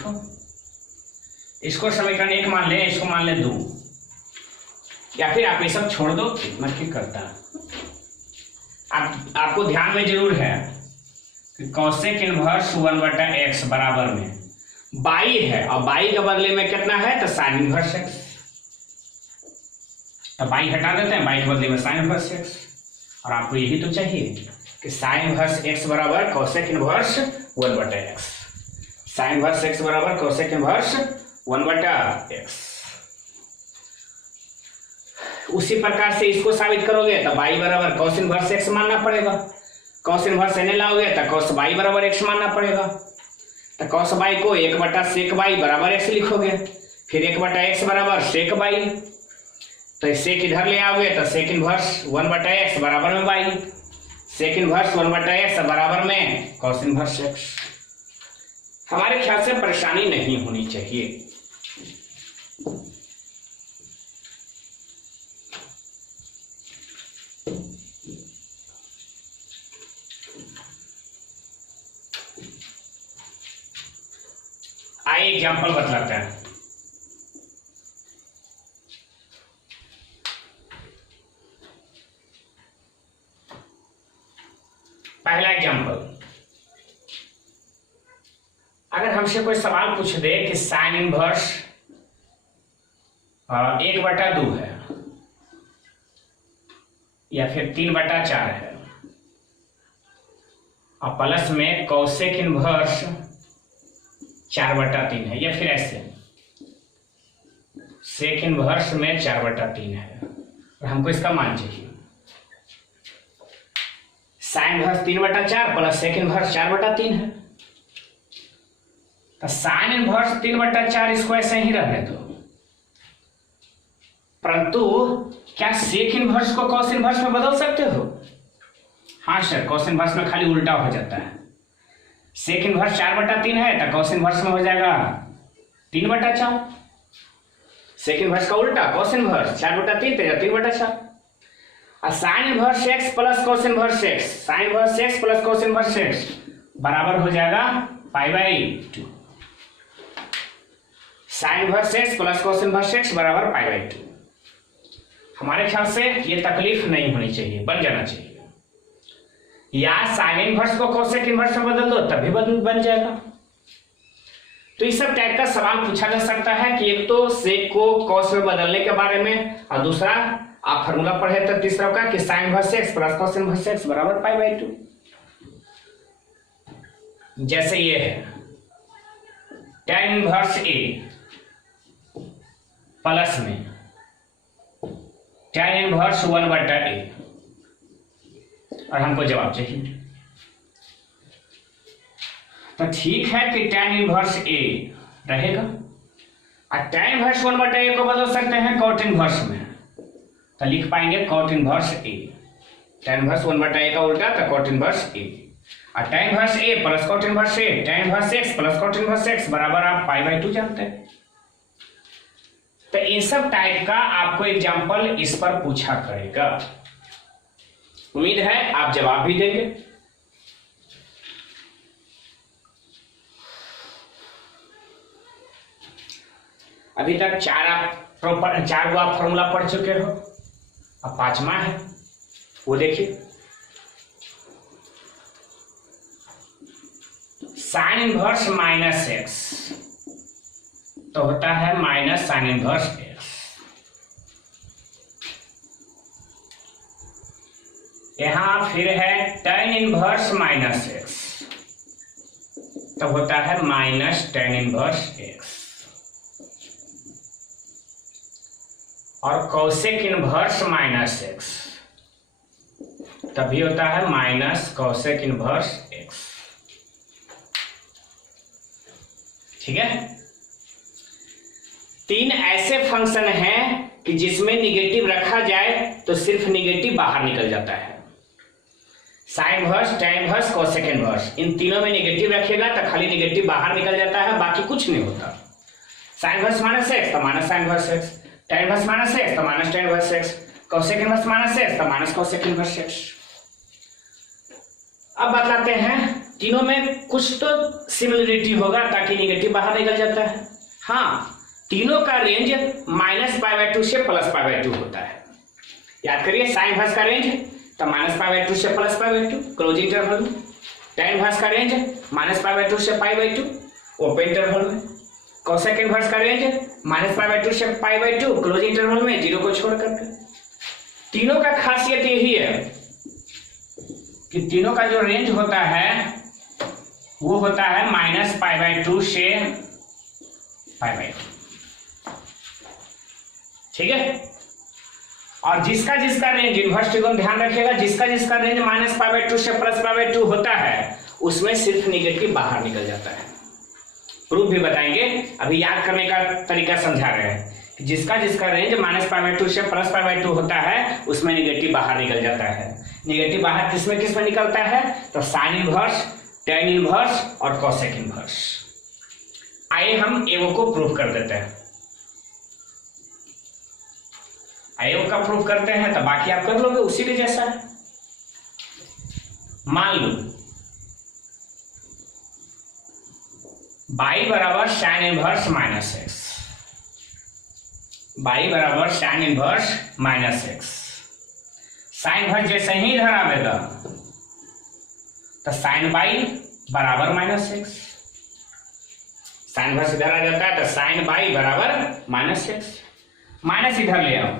इसको समीकरण 1 मान लें, इसको मान लें 2, या फिर आप ये सब छोड़ दो, इतना ठीक करता है। आपको ध्यान में जरूर है कि cosec इनवर्स 1/x बराबर में बाई है, और बाई के बदले में कितना है तो साइन इनवर्स x, तो बाई हटा देते हैं, बाई के बदले में साइन इनवर्स x, और आपको यही तो चाहिए कि साइन इनवर्स x बराबर cosec inverse 1/x, sign inverse x बराबर cosec इनवर्स 1/x। उसी प्रकार से इसको साबित करोगे तो बाई बराबर cos इनवर्स x मानना पड़ेगा, cos इनवर्स n लाओगे तो cos बाई बराबर x मानना पड़ेगा, तो cos बाई को 1/sec बाई बराबर x लिखोगे, फिर 1/x बराबर sec बाई, तो sec इधर ले आओगे तो sec इनवर्स 1/x बराबर में बाई, sec इनवर्स 1/x बराबर में cos इनवर्स x। हमारे ख्याल से परेशानी नहीं होनी चाहिए। आइए एग्जाम्पल बतलाते हैं। पहला एग्जाम्पल, अगर हमसे कोई सवाल पूछ दे कि साइन इनवर्स 1/2 है या फिर 3/4 है, और प्लस में cosec इनवर्स 4/3 है, या फिर ऐसे sec इनवर्स में 4/3 है, और हमको इसका मान चाहिए। Sine inverse 3/4 plus sec inverse 4/3 है, तो साइन इनवर्स 3/4 इसको ऐसे ही रहने दो, परंतु क्या sec इनवर्स को cos इनवर्स में बदल सकते हो? हाँ सर, cos इनवर्स में खाली उल्टा हो जाता है। sec इनवर्स 4/3 है तो cos इनवर्स में हो जाएगा 3/4, sec इनवर्स का उल्टा cos इनवर्स 4/3 तो 3/4, और sine inverse x plus cos inverse x, sine inverse x plus cos inverse x बराबर हो जाएगा π/2, sine inverse x plus cos inverse x बराबर π/2। हमारे ख्याल से ये तकलीफ नहीं होनी चाहिए, बन जाना चाहिए, या साइन इनवर्स को cosec इनवर्स में बदल दो तभी बन जाएगा। तो इस सब टाइप का सवाल पूछा जा सकता है कि एक तो sec को cos में बदलने के बारे में, और दूसरा आप फॉर्मूला पढ़े तो तीसरा का कि sign inverse x plus cos inverse x बराबर π/2। जैसे ये है tan इनवर्स a प्लस में tan इनवर्स 1/a, और हमको जवाब चाहिए। तो ठीक है कि tan इनवर्स a रहेगा, और tan इनवर्स 1/a को बदल सकते हैं cot इनवर्स में, तो लिख पाएंगे cot inverse a, tan inverse 1/a का उल्टा तो cot इनवर्स a, और tan inverse a plus cot inverse a, tan inverse x plus cot inverse x बराबर आप π/2 जानते हैं। तो इन सब टाइप का आपको एग्जाम्पल इस पर पूछा करेगा। उम्मीद है आप जवाब भी देंगे। अभी तक चार गो आप फॉर्मूला पढ़ चुके हो, अब पांचवा है वो देखिए। साइन इनवर्स माइनस एक्स तो होता है माइनस साइन इनवर्स एक्स। यहां फिर है tan इनवर्स माइनस एक्स तो होता है माइनस tan इनवर्स एक्स। और कौसेक इनवर्स माइनस एक्स, तभी होता है माइनस कौसेक इनवर्स एक्स। ठीक है, तीन ऐसे फंक्शन हैं कि जिसमें निगेटिव रखा जाए तो सिर्फ निगेटिव बाहर निकल जाता है। Sine inverse, tan inverse, cosec inverse, इन तीनों में निगेटिव रखेगा तो खाली निगेटिव बाहर निकल जाता है, बाकी कुछ नहीं होता। साइन इनवर्स माइनस एक्स तो minus sine inverse x, tan inverse minus x तो minus tan inverse x, cosec inverse minus x तो माइनस कोसेक इनवर्स एक्स। अब बतलाते हैं तीनों में कुछ तो सिमिलरिटी होगा ताकि निगेटिव बाहर निकल जाता है। हाँ, तीनों का रेंज -π/2 से +π/2 होता है। याद करिए, साइन इनवर्स का रेंज तो -π/2 से +π/2 क्लोज इंटरवल में, tan इनवर्स का रेंज -π/2 से π/2 ओपन इंटरवल में, कोसेक इनवर्स का रेंज -π/2 से π/2 क्लोज इंटरवल में, जीरो को छोड़ करके। तीनों का खासियत यही है कि तीनों का जो रेंज होता है वो होता है -π/2 से π/2। ठीक है, और जिसका जिसका रेंज, इनवर्स ट्रिगोन ध्यान रखिएगा, जिसका जिसका रेंज -π/2 से +π/2 होता है उसमें सिर्फ निगेटिव बाहर निकल जाता है। प्रूफ भी बताएंगे, अभी याद करने का तरीका समझा रहे हैं कि जिसका जिसका रेंज -π/2 से +π/2 होता है उसमें निगेटिव बाहर निकल जाता है। निगेटिव बाहर किसमें किसमें निकलता है? तो साइन इनवर्स, tan इनवर्स और कोसेक इनवर्स। आइए हम एवो को प्रूफ कर देते हैं। एवो का प्रूफ करते हैं तो बाकी आप कर लोगे उसी के जैसा है। मान लो बाई बराबर sine inverse minus x, y बराबर sine inverse minus x. Sine inverse जैसे ही इधर आवेगा तो साइन बाई बराबर माइनस एक्स, साइन इनवर्स इधर आ जाता है तो साइन बाई बराबर माइनस एक्स। माइनस इधर ले आओ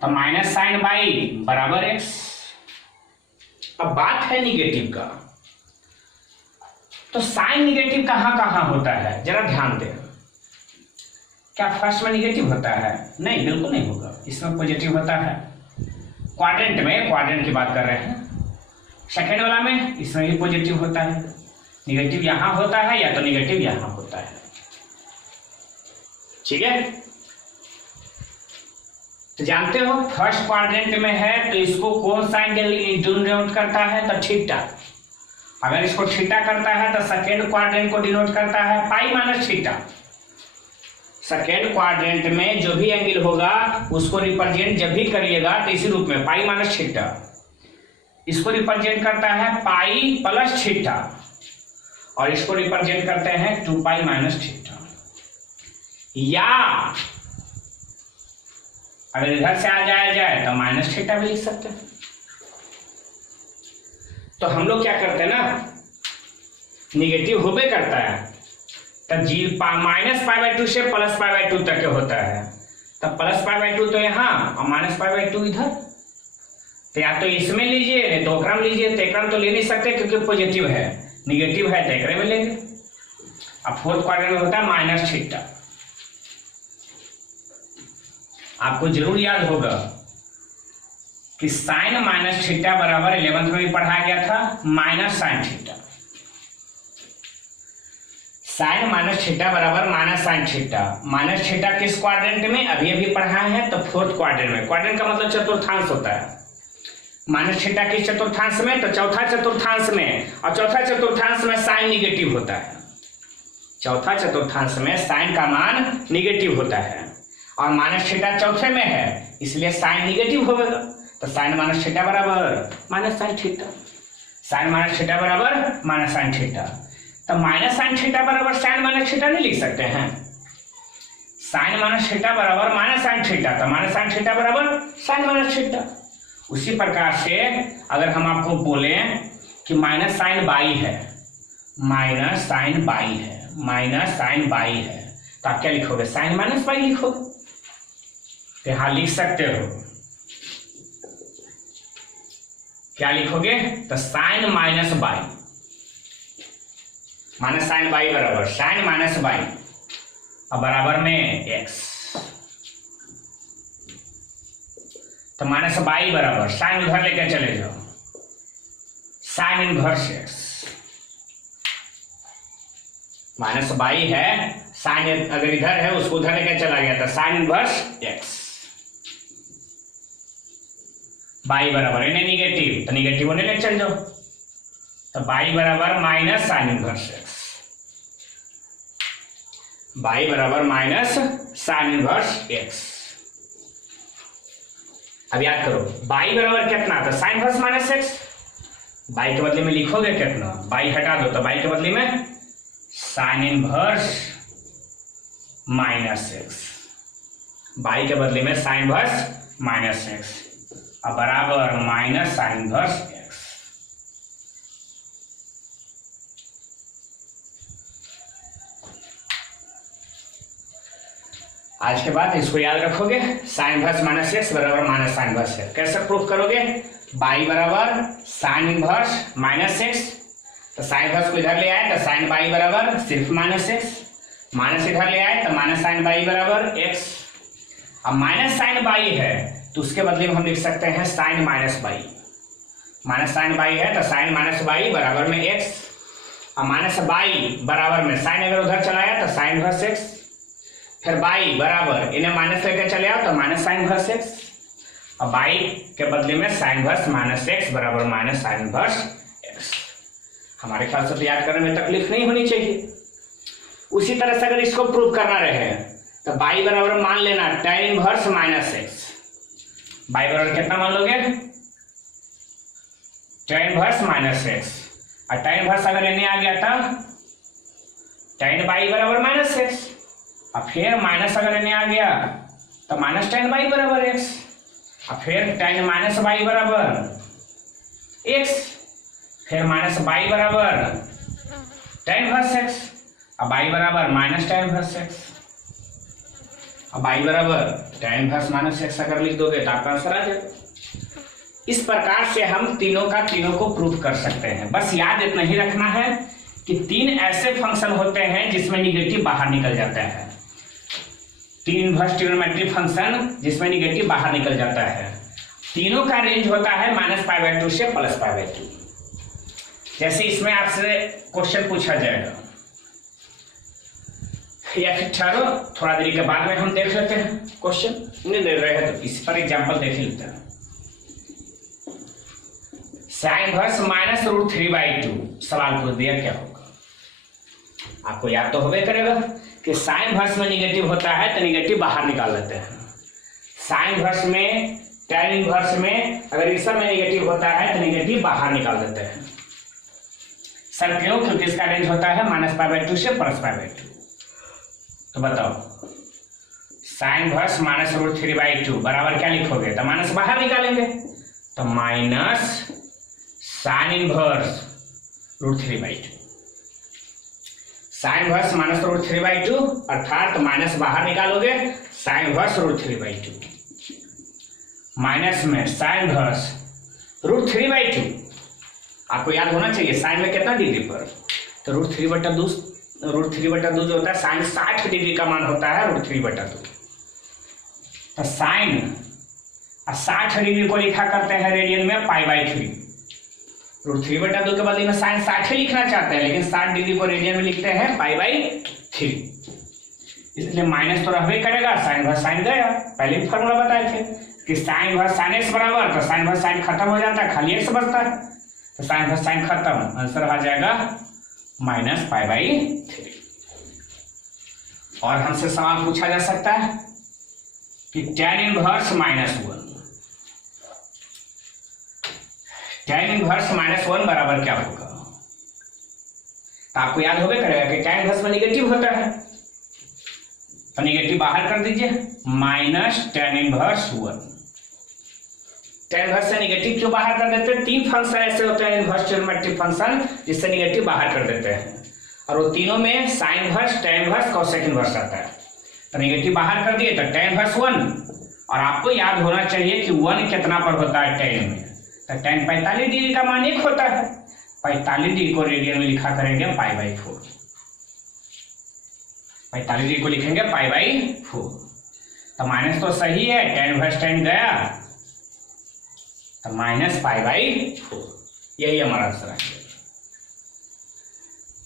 तो माइनस साइन बाई बराबर एक्स। अब बात है निगेटिव का, तो साइन निगेटिव कहां कहां होता है जरा ध्यान दें। क्या फर्स्ट में निगेटिव होता है? नहीं, बिल्कुल नहीं होगा, इसमें पॉजिटिव होता है। क्वाड्रेंट में, क्वाड्रेंट की बात कर रहे हैं, सेकेंड वाला में इसमें भी पॉजिटिव होता है। निगेटिव यहां होता है या तो निगेटिव यहां होता है। ठीक है, तो जानते हो फर्स्ट क्वाड्रेंट में है तो इसको कौन साइन डिनोट करता है? तो थीटा। अगर इसको थीटा करता है तो सेकेंड क्वाड्रेंट को डिनोट करता है पाई माइनस थीटा। सेकेंड क्वाड्रेंट में जो भी एंगल होगा उसको रिप्रेजेंट जब भी करिएगा तो इसी रूप में पाई माइनस थीटा। इसको रिप्रेजेंट करता है पाई प्लस थीटा और इसको रिप्रेजेंट करते हैं 2 पाई माइनस थीटा। या अगर इधर से आ जाए तो माइनस थीटा भी लिख सकते हैं। तो हम लोग क्या करते हैं ना, निगेटिव होबे करता है तब -π/2 से +π/2 तक के होता है। तब +π/2 तो यहाँ और -π/2 इधर, तो या तो इसमें लीजिए नहीं तो ओकरा में लीजिए। तो एकरा तो ले नहीं सकते क्योंकि पॉजिटिव है, निगेटिव है तो एकरे में लेंगे। अब फोर्थ क्वाड्रेंट में होता है माइनस थीटा। आपको जरूर याद होगा कि साइन माइनस थीटा बराबर 11th में भी पढ़ाया गया था minus sine theta. Sine minus theta बराबर minus sine theta. Minus theta किस क्वाड्रेंट में? अभी अभी पढ़ाए हैं तो फोर्थ क्वाड्रेंट में। क्वाड्रेंट का मतलब चतुर्थांश होता है। माइनस थीटा किस चतुर्थांश में? तो चौथा चतुर्थांश में। और चौथा चतुर्थांश में साइन निगेटिव होता है। चौथा चतुर्थांश में साइन का मान निगेटिव होता है और माइनस थीटा चौथे में है इसलिए साइन निगेटिव होगा। तो साइन माइनस थीटा बराबर minus sine theta. Sine minus theta बराबर माइनस साइन थीटा। तो माइनस साइन थीटा बराबर साइन माइनस थीटा नहीं लिख सकते हैं? साइन माइनस थीटा बराबर माइनस साइन थीटा, तो माइनस साइन थीटा बराबर साइन माइनस थीटा। उसी प्रकार से अगर हम आपको बोले कि माइनस साइन बाई है, माइनस साइन बाई है, माइनस साइन बाई है, तो आप क्या लिखोगे? साइन माइनस बाई लिखोगे। तो यहां लिख सकते हो, क्या लिखोगे? तो sine minus Y, minus sine by बराबर साइन माइनस बाई और बराबर में एक्स। तो माइनस बाई बराबर साइन उधर लेकर चले जाओ, sign inverse x. Minus by है, साइन अगर इधर है उसको उधर लेकर चला गया था, साइन इनवर्स एक्स। बाई बराबर है निगेटिव, तो निगेटिव होने लेकर चल जाओ, तो बाई बराबर minus sine inverse x. Y बराबर माइनस साइन इनवर्स एक्स। अब याद करो बाई बराबर कितना था, sign inverse minus x. By के बदले में लिखोगे कितना, बाई हटा दो तो बाई के बदले में sign inverse minus x. By के बदले में साइन इनवर्स माइनस एक्स अब बराबर माइनस साइन इनवर्स एक्स। आज के बाद इसको याद रखोगे, साइन इनवर्स माइनस एक्स बराबर माइनस साइन इनवर्स एक्स। कैसे प्रूफ करोगे, बाई बराबर साइन इनवर्स माइनस एक्स, तो साइन इनवर्स को इधर ले आए तो साइन बाई बराबर सिर्फ माइनस एक्स, माइनस इधर ले आए तो माइनस साइन बाई बराबर एक्स। अब माइनस साइन बाई है तो उसके बदले में हम लिख सकते हैं sine minus Y. Minus sine Y है तो साइन माइनस बाई बराबर में एक्स। अब माइनस बाई बराबर में साइन अगर उधर चलाया तो साइन इनवर्स एक्स, फिर बाई बराबर इन्हें माइनस लेकर चले आओ तो माइनस साइन इनवर्स एक्स। अब बाई के बदले में साइन इनवर्स माइनस एक्स बराबर माइनस साइन इनवर्स एक्स। हमारे ख्याल से तो याद करने में तकलीफ नहीं होनी चाहिए। उसी तरह से अगर इसको प्रूव करना रहे तो बाई बराबर मान लेना tan inverse minus x. Y बराबर कितना मान लोगे, tan इनवर्स माइनस एक्स, और tan इनवर्स अगर इन्हें आ गया था tan बाई बराबर माइनस एक्स, और फिर माइनस अगर इन्हें आ गया तो माइनस tan बाई बराबर एक्स, और फिर tan माइनस बाई बराबर एक्स, फिर माइनस बाई बराबर tan इनवर्स एक्स, अब बाई बराबर माइनस tan इनवर्स एक्स। अब बाई बराबर tan इनवर्स माइनस एक्स अगर लिख दोगे तो आपका आंसर आ जाएगा। इस प्रकार से हम तीनों का तीनों को प्रूव कर सकते हैं। बस याद इतना ही रखना है कि तीन ऐसे फंक्शन होते हैं जिसमें निगेटिव बाहर निकल जाता है। तीन इनवर्स ट्रिग्नोमेट्रिक फंक्शन जिसमें निगेटिव बाहर निकल जाता है। तीनों का रेंज होता है -π/2 से +π/2। जैसे इसमें आपसे क्वेश्चन पूछा जाएगा, या फिर ठहरो थोड़ा देरी के बाद में हम देख लेते हैं क्वेश्चन, नहीं दे रहे हैं तो इस पर एग्जांपल देख लेते हैं। साइन इनवर्स -√3/2 सवाल पूछ दिया, क्या होगा? आपको याद तो होवे करेगा कि साइन इनवर्स में निगेटिव होता है तो निगेटिव बाहर निकाल लेते हैं। साइन इनवर्स में, tan इनवर्स में अगर इस सब में निगेटिव होता है तो निगेटिव बाहर निकाल देते हैं। सर क्यों? क्योंकि इसका रेंज होता है -π/2 से +π/2। तो बताओ साइन इनवर्स -√3/2 बराबर क्या लिखोगे, तो माइनस बाहर निकालेंगे तो minus sine inverse √3/2। Sine inverse -√3/2 अर्थात माइनस बाहर निकालोगे साइन इनवर्स √3/2, माइनस में साइन इनवर्स √3/2। आपको याद होना चाहिए साइन में कितना डिग्री पर, तो √3/2 जो होता है साइन 60 डिग्री का मान होता है √3/2। तो साइन 60 डिग्री को लिखा करते हैं रेडियन में π/3। √3/2 के बदले में साइन 60 ही लिखना चाहते हैं, लेकिन 60 डिग्री को रेडियन में लिखते हैं π/3। इसलिए माइनस तो रहबे करेगा, साइन इनवर्स साइन गया। पहले भी फॉर्मूला बताए थे कि साइन इनवर्स साइन एक्स बराबर, तो साइन इनवर्स साइन खत्म हो जाता है, खाली एक्स बचता है, तो साइन इनवर्स साइन खत्म, आंसर आ जाएगा -π/3। और हमसे सवाल पूछा जा सकता है कि tan इनवर्स -1, tan इनवर्स -1 बराबर क्या होगा? तो आपको याद होगा करेगा कि tan इनवर्स में निगेटिव होता है, तो निगेटिव बाहर कर दीजिए, -tan इनवर्स 1। tan इनवर्स से निगेटिव क्यों बाहर कर देते हैं? तीन फंक्शन ऐसे होते हैं इनवर्स ट्रिग्नोमेट्रिक फंक्शन जिससे निगेटिव बाहर कर देते हैं, और वो तीनों में sign inverse, tan inverse, cosec inverse आता है। तो निगेटिव बाहर कर दिए तो tan इनवर्स 1, और आपको याद होना चाहिए कि 1 कितना पर होता है tan में, तो tan 45 डिग्री का मान 1 होता है। 45 डिग्री को रेडियन में लिखा करेंगे π/4, 45 डिग्री को लिखेंगे π/4। तो माइनस तो सही है, tan इनवर्स tan गया, तो -π/4, यही हमारा आंसर है।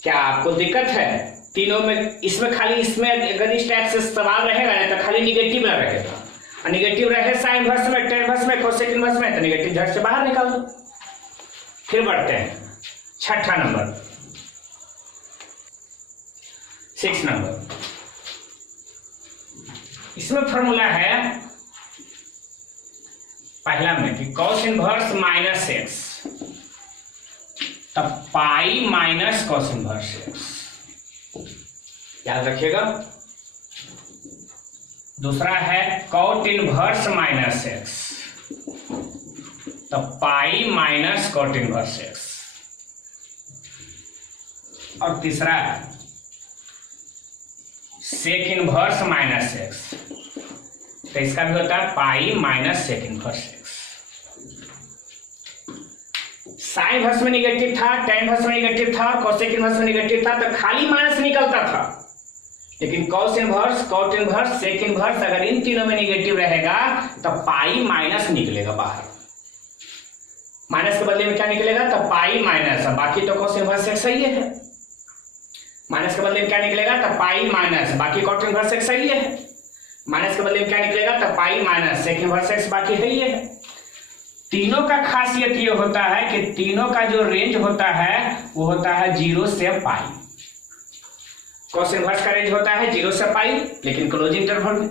क्या आपको दिक्कत है तीनों में? इसमें खाली इसमें अगर इस टाइप से सवाल रहेगा ना तो खाली निगेटिव में रहेगा, और निगेटिव रहे साइन इनवर्स में, tan इनवर्स में, कोसेक इनवर्स में, तो निगेटिव झट से बाहर निकाल दो। फिर बढ़ते हैं 6ठा नंबर, 6 नंबर। इसमें फॉर्मूला है पहला में कि cos इनवर्स -x, तब pi minus cos inverse x, याद रखिएगा। दूसरा है cot इनवर्स -x, तब pi minus cot inverse x। और तीसरा है sec इनवर्स -x, तो इसका भी होता है pi minus sec inverse x। Sine inverse में निगेटिव था, tan इनवर्स में निगेटिव था, कोसेक इनवर्स में निगेटिव था, तो खाली माइनस निकलता था। लेकिन cos inverse, cot inverse, sec inverse अगर इन तीनों में निगेटिव रहेगा तो पाई माइनस निकलेगा बाहर। माइनस के बदले में क्या निकलेगा? तो पाई माइनस, बाकी तो cos इनवर्स x सही है। माइनस के बदले में क्या निकलेगा? तो पाई माइनस, बाकी cot इनवर्स x सही है। माइनस के बदले में क्या निकलेगा? तो pi minus sec inverse x बाकी है ही है। तीनों का खासियत ये होता है कि तीनों का जो रेंज होता है वो होता है 0 से पाई। cos इनवर्स का रेंज होता है 0 से पाई, लेकिन क्लोज इंटरवल में।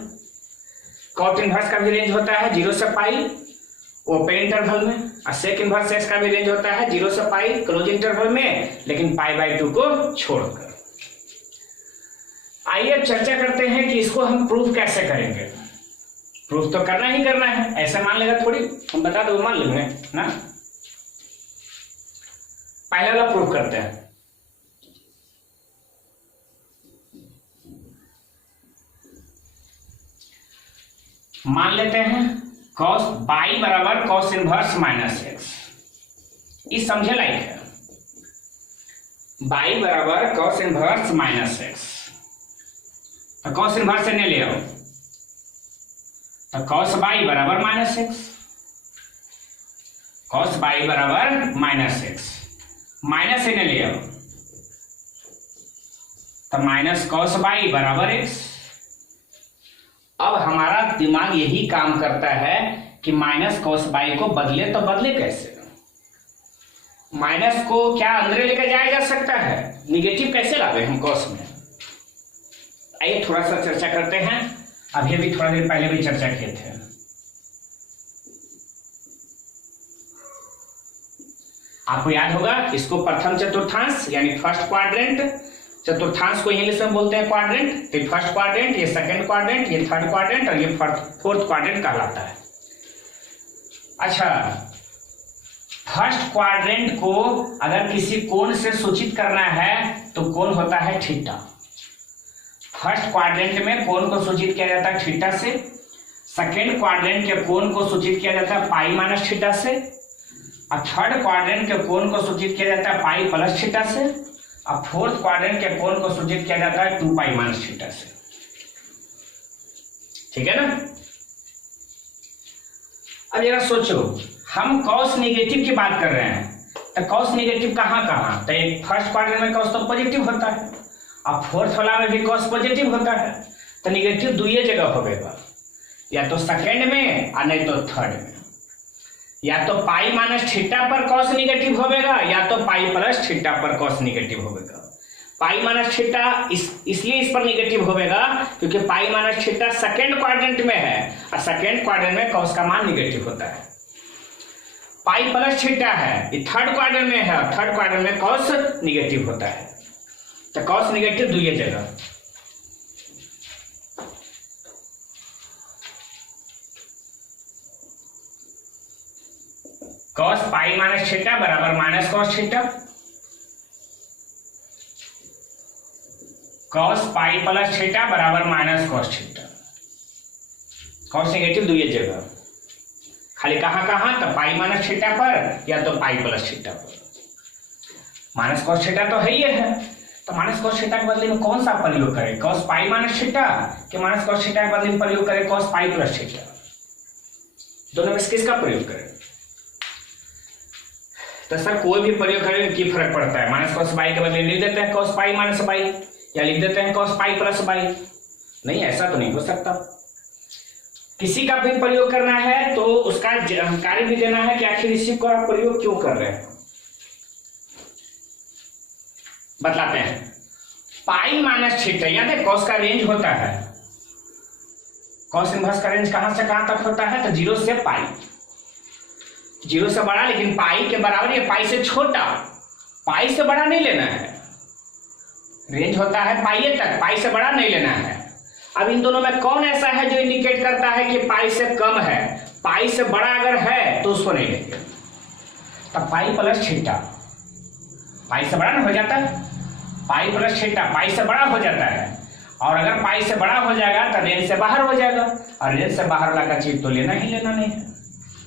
cot इनवर्स का भी रेंज होता है 0 से पाई ओपन इंटरवल में, और sec इनवर्स x का भी रेंज होता है 0 से पाई क्लोज इंटरवल में, लेकिन π/2 को छोड़कर। आइए अब चर्चा करते हैं कि इसको हम प्रूफ कैसे करेंगे। प्रूफ तो करना ही करना है, ऐसा मान लेगा थोड़ी, हम बता दो मान लेंगे ना। पहला वाला प्रूफ करते हैं। मान लेते हैं cos बाई बराबर cos इनवर्स -x, इस समझे लाइक है। बाई बराबर cos इनवर्स -x, तो cos इनवर्स से ले आओ, तो cos बाई बराबर -x, cos बाई बराबर -x, माइनस से ले आओ, तो माइनस cos बाई बराबर x। अब हमारा दिमाग यही काम करता है कि माइनस cos बाई को बदले तो बदले कैसे? माइनस को क्या अंदर लेकर जाया जा सकता है? निगेटिव कैसे लाते हम cos में? आइए थोड़ा सा चर्चा करते हैं। अभी थोड़ा देर पहले भी चर्चा किए थे। आपको याद होगा इसको प्रथम चतुर्थांश यानी फर्स्ट क्वाड्रेंट, चतुर्थांश को इंग्लिश में बोलते हैं क्वाड्रेंट। तो फर्स्ट क्वाड्रेंट, ये सेकंड क्वाड्रेंट, ये थर्ड क्वाड्रेंट और ये फोर्थ क्वाड्रेंट कहलाता है। अच्छा, फर्स्ट क्वाड्रेंट को अगर किसी कोण से सूचित करना है तो कोण होता है थीटा। फर्स्ट क्वाड्रेंट में कोण को सूचित किया जाता है थीटा से, सेकेंड क्वाड्रेंट के कोण को सूचित किया जाता है पाई माइनस थीटा से, और थर्ड क्वाड्रेंट के कोण को सूचित किया जाता है पाई प्लस थीटा से, और फोर्थ क्वाड्रेंट के कोण को सूचित किया जाता है 2 पाई माइनस थीटा से। ठीक है ना? अब जरा सोचो, हम cos नेगेटिव की बात कर रहे हैं, तो cos नेगेटिव कहां कहां? तो एक फर्स्ट क्वाड्रेंट में cos तो पॉजिटिव होता है, और फोर्थ वाला में भी cos पॉजिटिव होता है। तो नेगेटिव दुई जगह होगा, या तो सेकेंड में और नहीं तो थर्ड में। या तो पाई माइनस थीटा पर cos निगेटिव होगा, या तो पाई प्लस थीटा पर cos निगेटिव होगा। पाई माइनस थीटा इसलिए इस पर निगेटिव होगा क्योंकि पाई माइनस थीटा सेकेंड क्वाड्रेंट में है, और सेकेंड क्वाड्रेंट में cos का मान निगेटिव होता है। पाई प्लस थीटा है, ये थर्ड क्वाड्रेंट में है, थर्ड क्वाड्रेंट में cos निगेटिव होता है। तो cos निगेटिव दुई जगह। cos पाई माइनस थीटा बराबर minus cos theta, cos pi plus theta बराबर minus cos theta. cos negative दुई जगह, खाली कहां कहां? तो पाई माइनस थीटा पर या तो पाई प्लस थीटा पर। माइनस cos थीटा तो है ही है, तो माइनस cos थीटा के बदले में कौन सा प्रयोग करें? cos पाई माइनस थीटा कि माइनस cos थीटा के बदले में प्रयोग करें cos पाई प्लस थीटा? दोनों में किसका प्रयोग करें? तो सर कोई भी प्रयोग करेंगे की फर्क पड़ता है, माइनस कॉस बाई के बदले लिख देते हैं कॉस पाई माइनस बाई, या लिख देते हैं कॉस पाई प्लस बाई। नहीं, ऐसा तो नहीं हो सकता। किसी का भी प्रयोग करना है तो उसका जानकारी भी देना है कि आखिर इसी का प्रयोग क्यों कर रहे हैं। बतलाते हैं। पाई माइनस थीटा, याद है कॉस का रेंज होता है, कॉस इनवर्स का रेंज कहां से कहां तक होता है, तो 0 से पाई, 0 से बड़ा लेकिन पाई के बराबर या पाई से छोटा, पाई से बड़ा नहीं लेना है। रेंज होता है पाई तक, पाई से बड़ा नहीं लेना है। अब इन दोनों में कौन ऐसा है जो इंडिकेट करता है कि पाई से कम है, पाई से बड़ा अगर है तो उसको नहीं लेंगे। तब पाई प्लस थीटा, पाई से बड़ा ना हो जाता है, पाई प्लस थीटा पाई से बड़ा हो जाता है, और अगर पाई से बड़ा हो जाएगा तो रेंज से बाहर हो जाएगा, और रेंज से बाहर वाला का चीज तो लेना ही लेना नहीं है।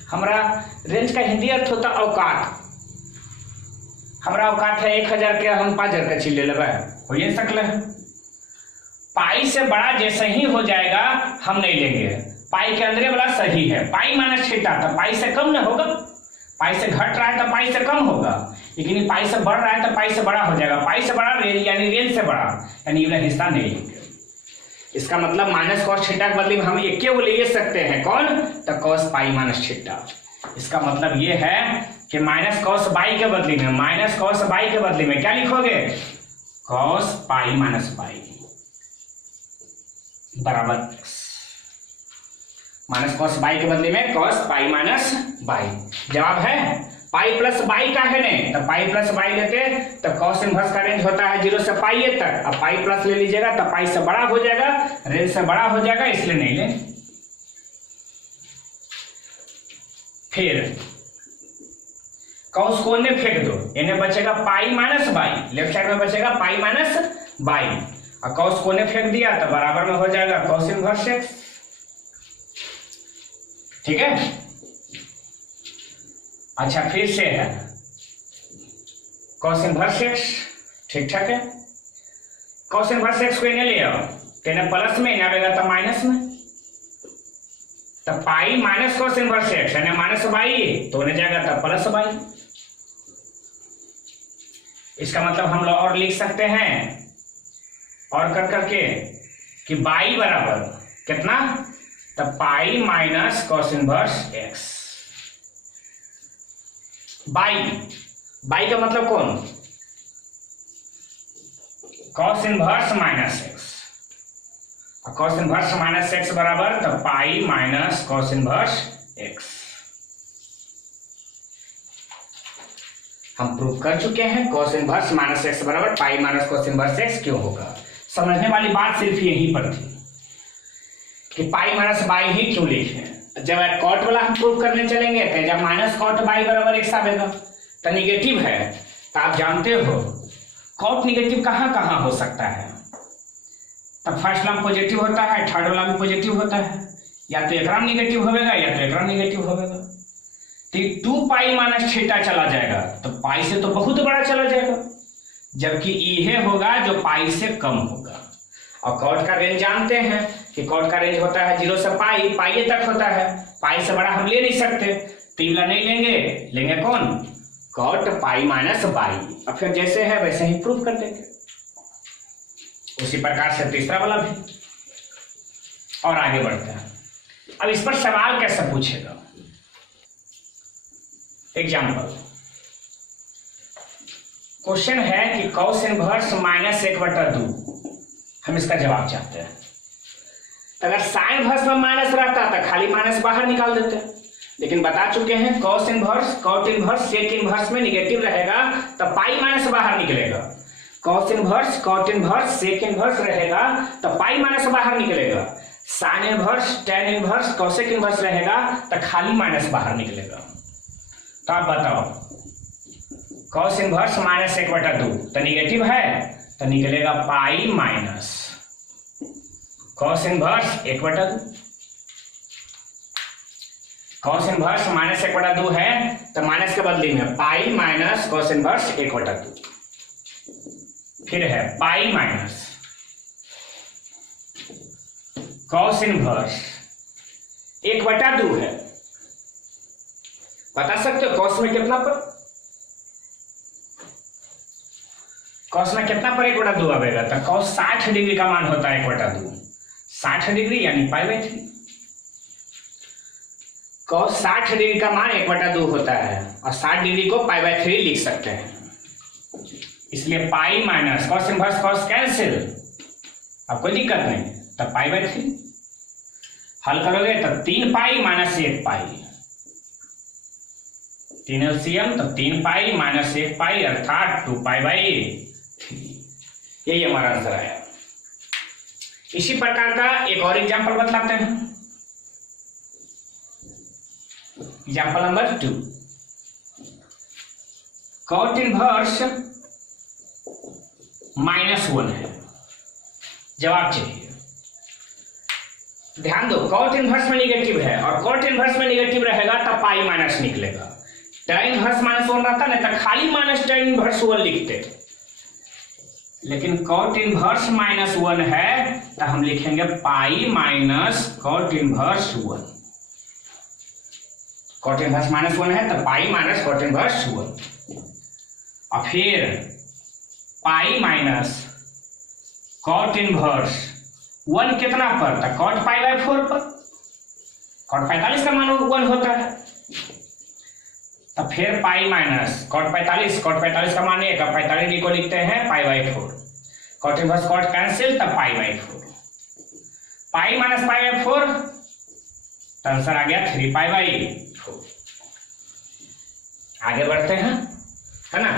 हमारा रेंज का हिंदी अर्थ होता औकात। हमारा औकात है 1000 के, हम 5000 का चीज ले लेगा, हो ये सकल है। पाई से बड़ा जैसे ही हो जाएगा हम नहीं लेंगे, पाई के अंदर वाला सही है, पाई माइनस थीटा तो पाई से कम ना होगा, पाई से घट रहा है तो पाई से कम होगा, लेकिन पाई से बढ़ रहा है तो पाई से बड़ा हो जाएगा, पाई से बड़ा रेंज यानी रेंज से बड़ा, यानी ये हिस्सा नहीं लेंगे। इसका मतलब माइनस कॉस थीटा के बदले में हम एक को ले सकते हैं, कौन, तो कॉस पाई माइनस थीटा। इसका मतलब ये है कि माइनस कॉस बाई के बदले में, माइनस कॉस बाई के बदले में क्या लिखोगे, कॉस पाई माइनस बाई बराबर माइनस कॉस बाई के बदले में कॉस पाई माइनस बाई। जवाब है पाई प्लस बाई का है नहीं, तो पाई प्लस बाई लेते तो कॉस इनवर्स का रेंज होता है 0 से पाई तक, अब पाई प्लस ले लीजिएगा तो पाई से बड़ा हो जाएगा, रेंज से बड़ा हो जाएगा, इसलिए नहीं ले। फिर कॉस कोने फेंक दो, इन्हें बचेगा pi minus by, left side में बचेगा पाई माइनस बाई, और कॉस कोने फेंक दिया तो बराबर में हो जाएगा कॉस इनवर्स एक्स। ठीक है, अच्छा फिर से है कॉस इनवर्स एक्स, ठीक ठाक है। कॉस इनवर्स एक्स को इन्हें ले आओ, इन्हें प्लस में, इन्हें आएगा तो माइनस में, तो pi minus cos inverse x यानी माइनस बाई, तो उन्हें जाएगा तो प्लस बाई। इसका मतलब हम लोग और लिख सकते हैं और कर करके कि बाई बराबर कितना, तो pi minus cos inverse x. By, by का मतलब कौन, कॉस इनवर्स माइनस एक्स, और कॉस इनवर्स माइनस एक्स बराबर तो pi minus cos inverse x. हम प्रूव कर चुके हैं कॉस इनवर्स माइनस एक्स बराबर pi minus cos inverse x क्यों होगा। समझने वाली बात सिर्फ यहीं पर थी कि पाई माइनस बाई ही क्यों लिखे। जब कॉट वाला हम प्रूव करने चलेंगे तो जब माइनस कॉट बाई बराबर एक्स आएगा तो निगेटिव है, तो आप जानते हो कॉट निगेटिव कहां कहां हो सकता है, तब फर्स्ट वाला पॉजिटिव होता है, थर्ड वाला भी पॉजिटिव होता है, या तो एकराम निगेटिव होगा या तो एकराम निगेटिव होगा। तो 2 पाई माइनस थीटा चला जाएगा तो पाई से तो बहुत बड़ा चला जाएगा, जबकि यह होगा जो पाई से कम होगा। और कॉट का रेंज जानते हैं कि कॉट का रेंज होता है 0 से पाई, पाई तक होता है, पाई से बड़ा हम ले नहीं सकते, तो ये नहीं लेंगे, लेंगे कौन, कॉट पाई माइनस बाई। अब फिर जैसे है वैसे ही प्रूव कर देंगे। उसी प्रकार से तीसरा वाला भी, और आगे बढ़ते हैं। अब इस पर सवाल कैसे पूछेगा, एग्जाम्पल क्वेश्चन है कि कॉस इनवर्स माइनस 1/2, हम इसका जवाब चाहते हैं। अगर साइन इनवर्स में माइनस रहता तो खाली माइनस बाहर निकाल देते, लेकिन बता चुके हैं cos inverse cot inverse sec inverse में निगेटिव रहेगा तो पाई माइनस बाहर निकलेगा, cos inverse cot inverse sec inverse रहेगा तो पाई माइनस बाहर निकलेगा, sine inverse tan inverse cosec inverse रहेगा तो खाली माइनस बाहर निकलेगा। तो आप बताओ कॉस इनवर्स माइनस 1/2 तो निगेटिव है तो निकलेगा pi minus cos inverse 1/2, cos inverse minus 1/2 है तो माइनस के बदले में पाई माइनस कॉस इनवर्स 1/2, फिर है पाई माइनस कॉस इनवर्स 1/2 है। बता सकते हो कॉस में कितना पर, कॉस में कितना पर 1/2 आवेगा, तो कॉस 60 डिग्री का मान होता है 1/2, 60 डिग्री यानी π/3। कॉस 60 डिग्री का मान 1/2 होता है और 60 डिग्री को π/3 लिख सकते हैं, इसलिए pi minus cos inverse cos cancel, अब कोई दिक्कत नहीं, तब π/3 हल करोगे तब 3 पाई माइनस 1 पाई, 3 LCM तो 3 पाई माइनस 1 पाई अर्थात 2π/3, यही हमारा आंसर आया। इसी प्रकार का एक और एग्जांपल बतलाते हैं। एग्जांपल नंबर 2, कॉट इनवर्स -1 है, जवाब चाहिए। ध्यान दो, कॉट इनवर्स में निगेटिव है और कॉट इनवर्स में निगेटिव रहेगा तब पाई माइनस निकलेगा, tan इनवर्स -1 रहता ना तो खाली माइनस tan इनवर्स 1 लिखते, लेकिन कॉट इनवर्स -1 है तो हम लिखेंगे pi minus cot inverse 1। Cot inverse -1 है तो पाई माइनस कॉट इनवर्स 1, और फिर पाई माइनस कॉट इनवर्स 1 कितना पर, तो कॉट π/4 पर, कॉट 45 का मान 1 होता है, तो फिर पाई माइनस कॉट 45 का मान 1, 45 को लिखते हैं π/4, कॉट इनवर्स कॉट कैंसिल तब π/4, पाई माइनस π/4 तो आंसर आ गया 3π/4। आगे बढ़ते हैं, है ना।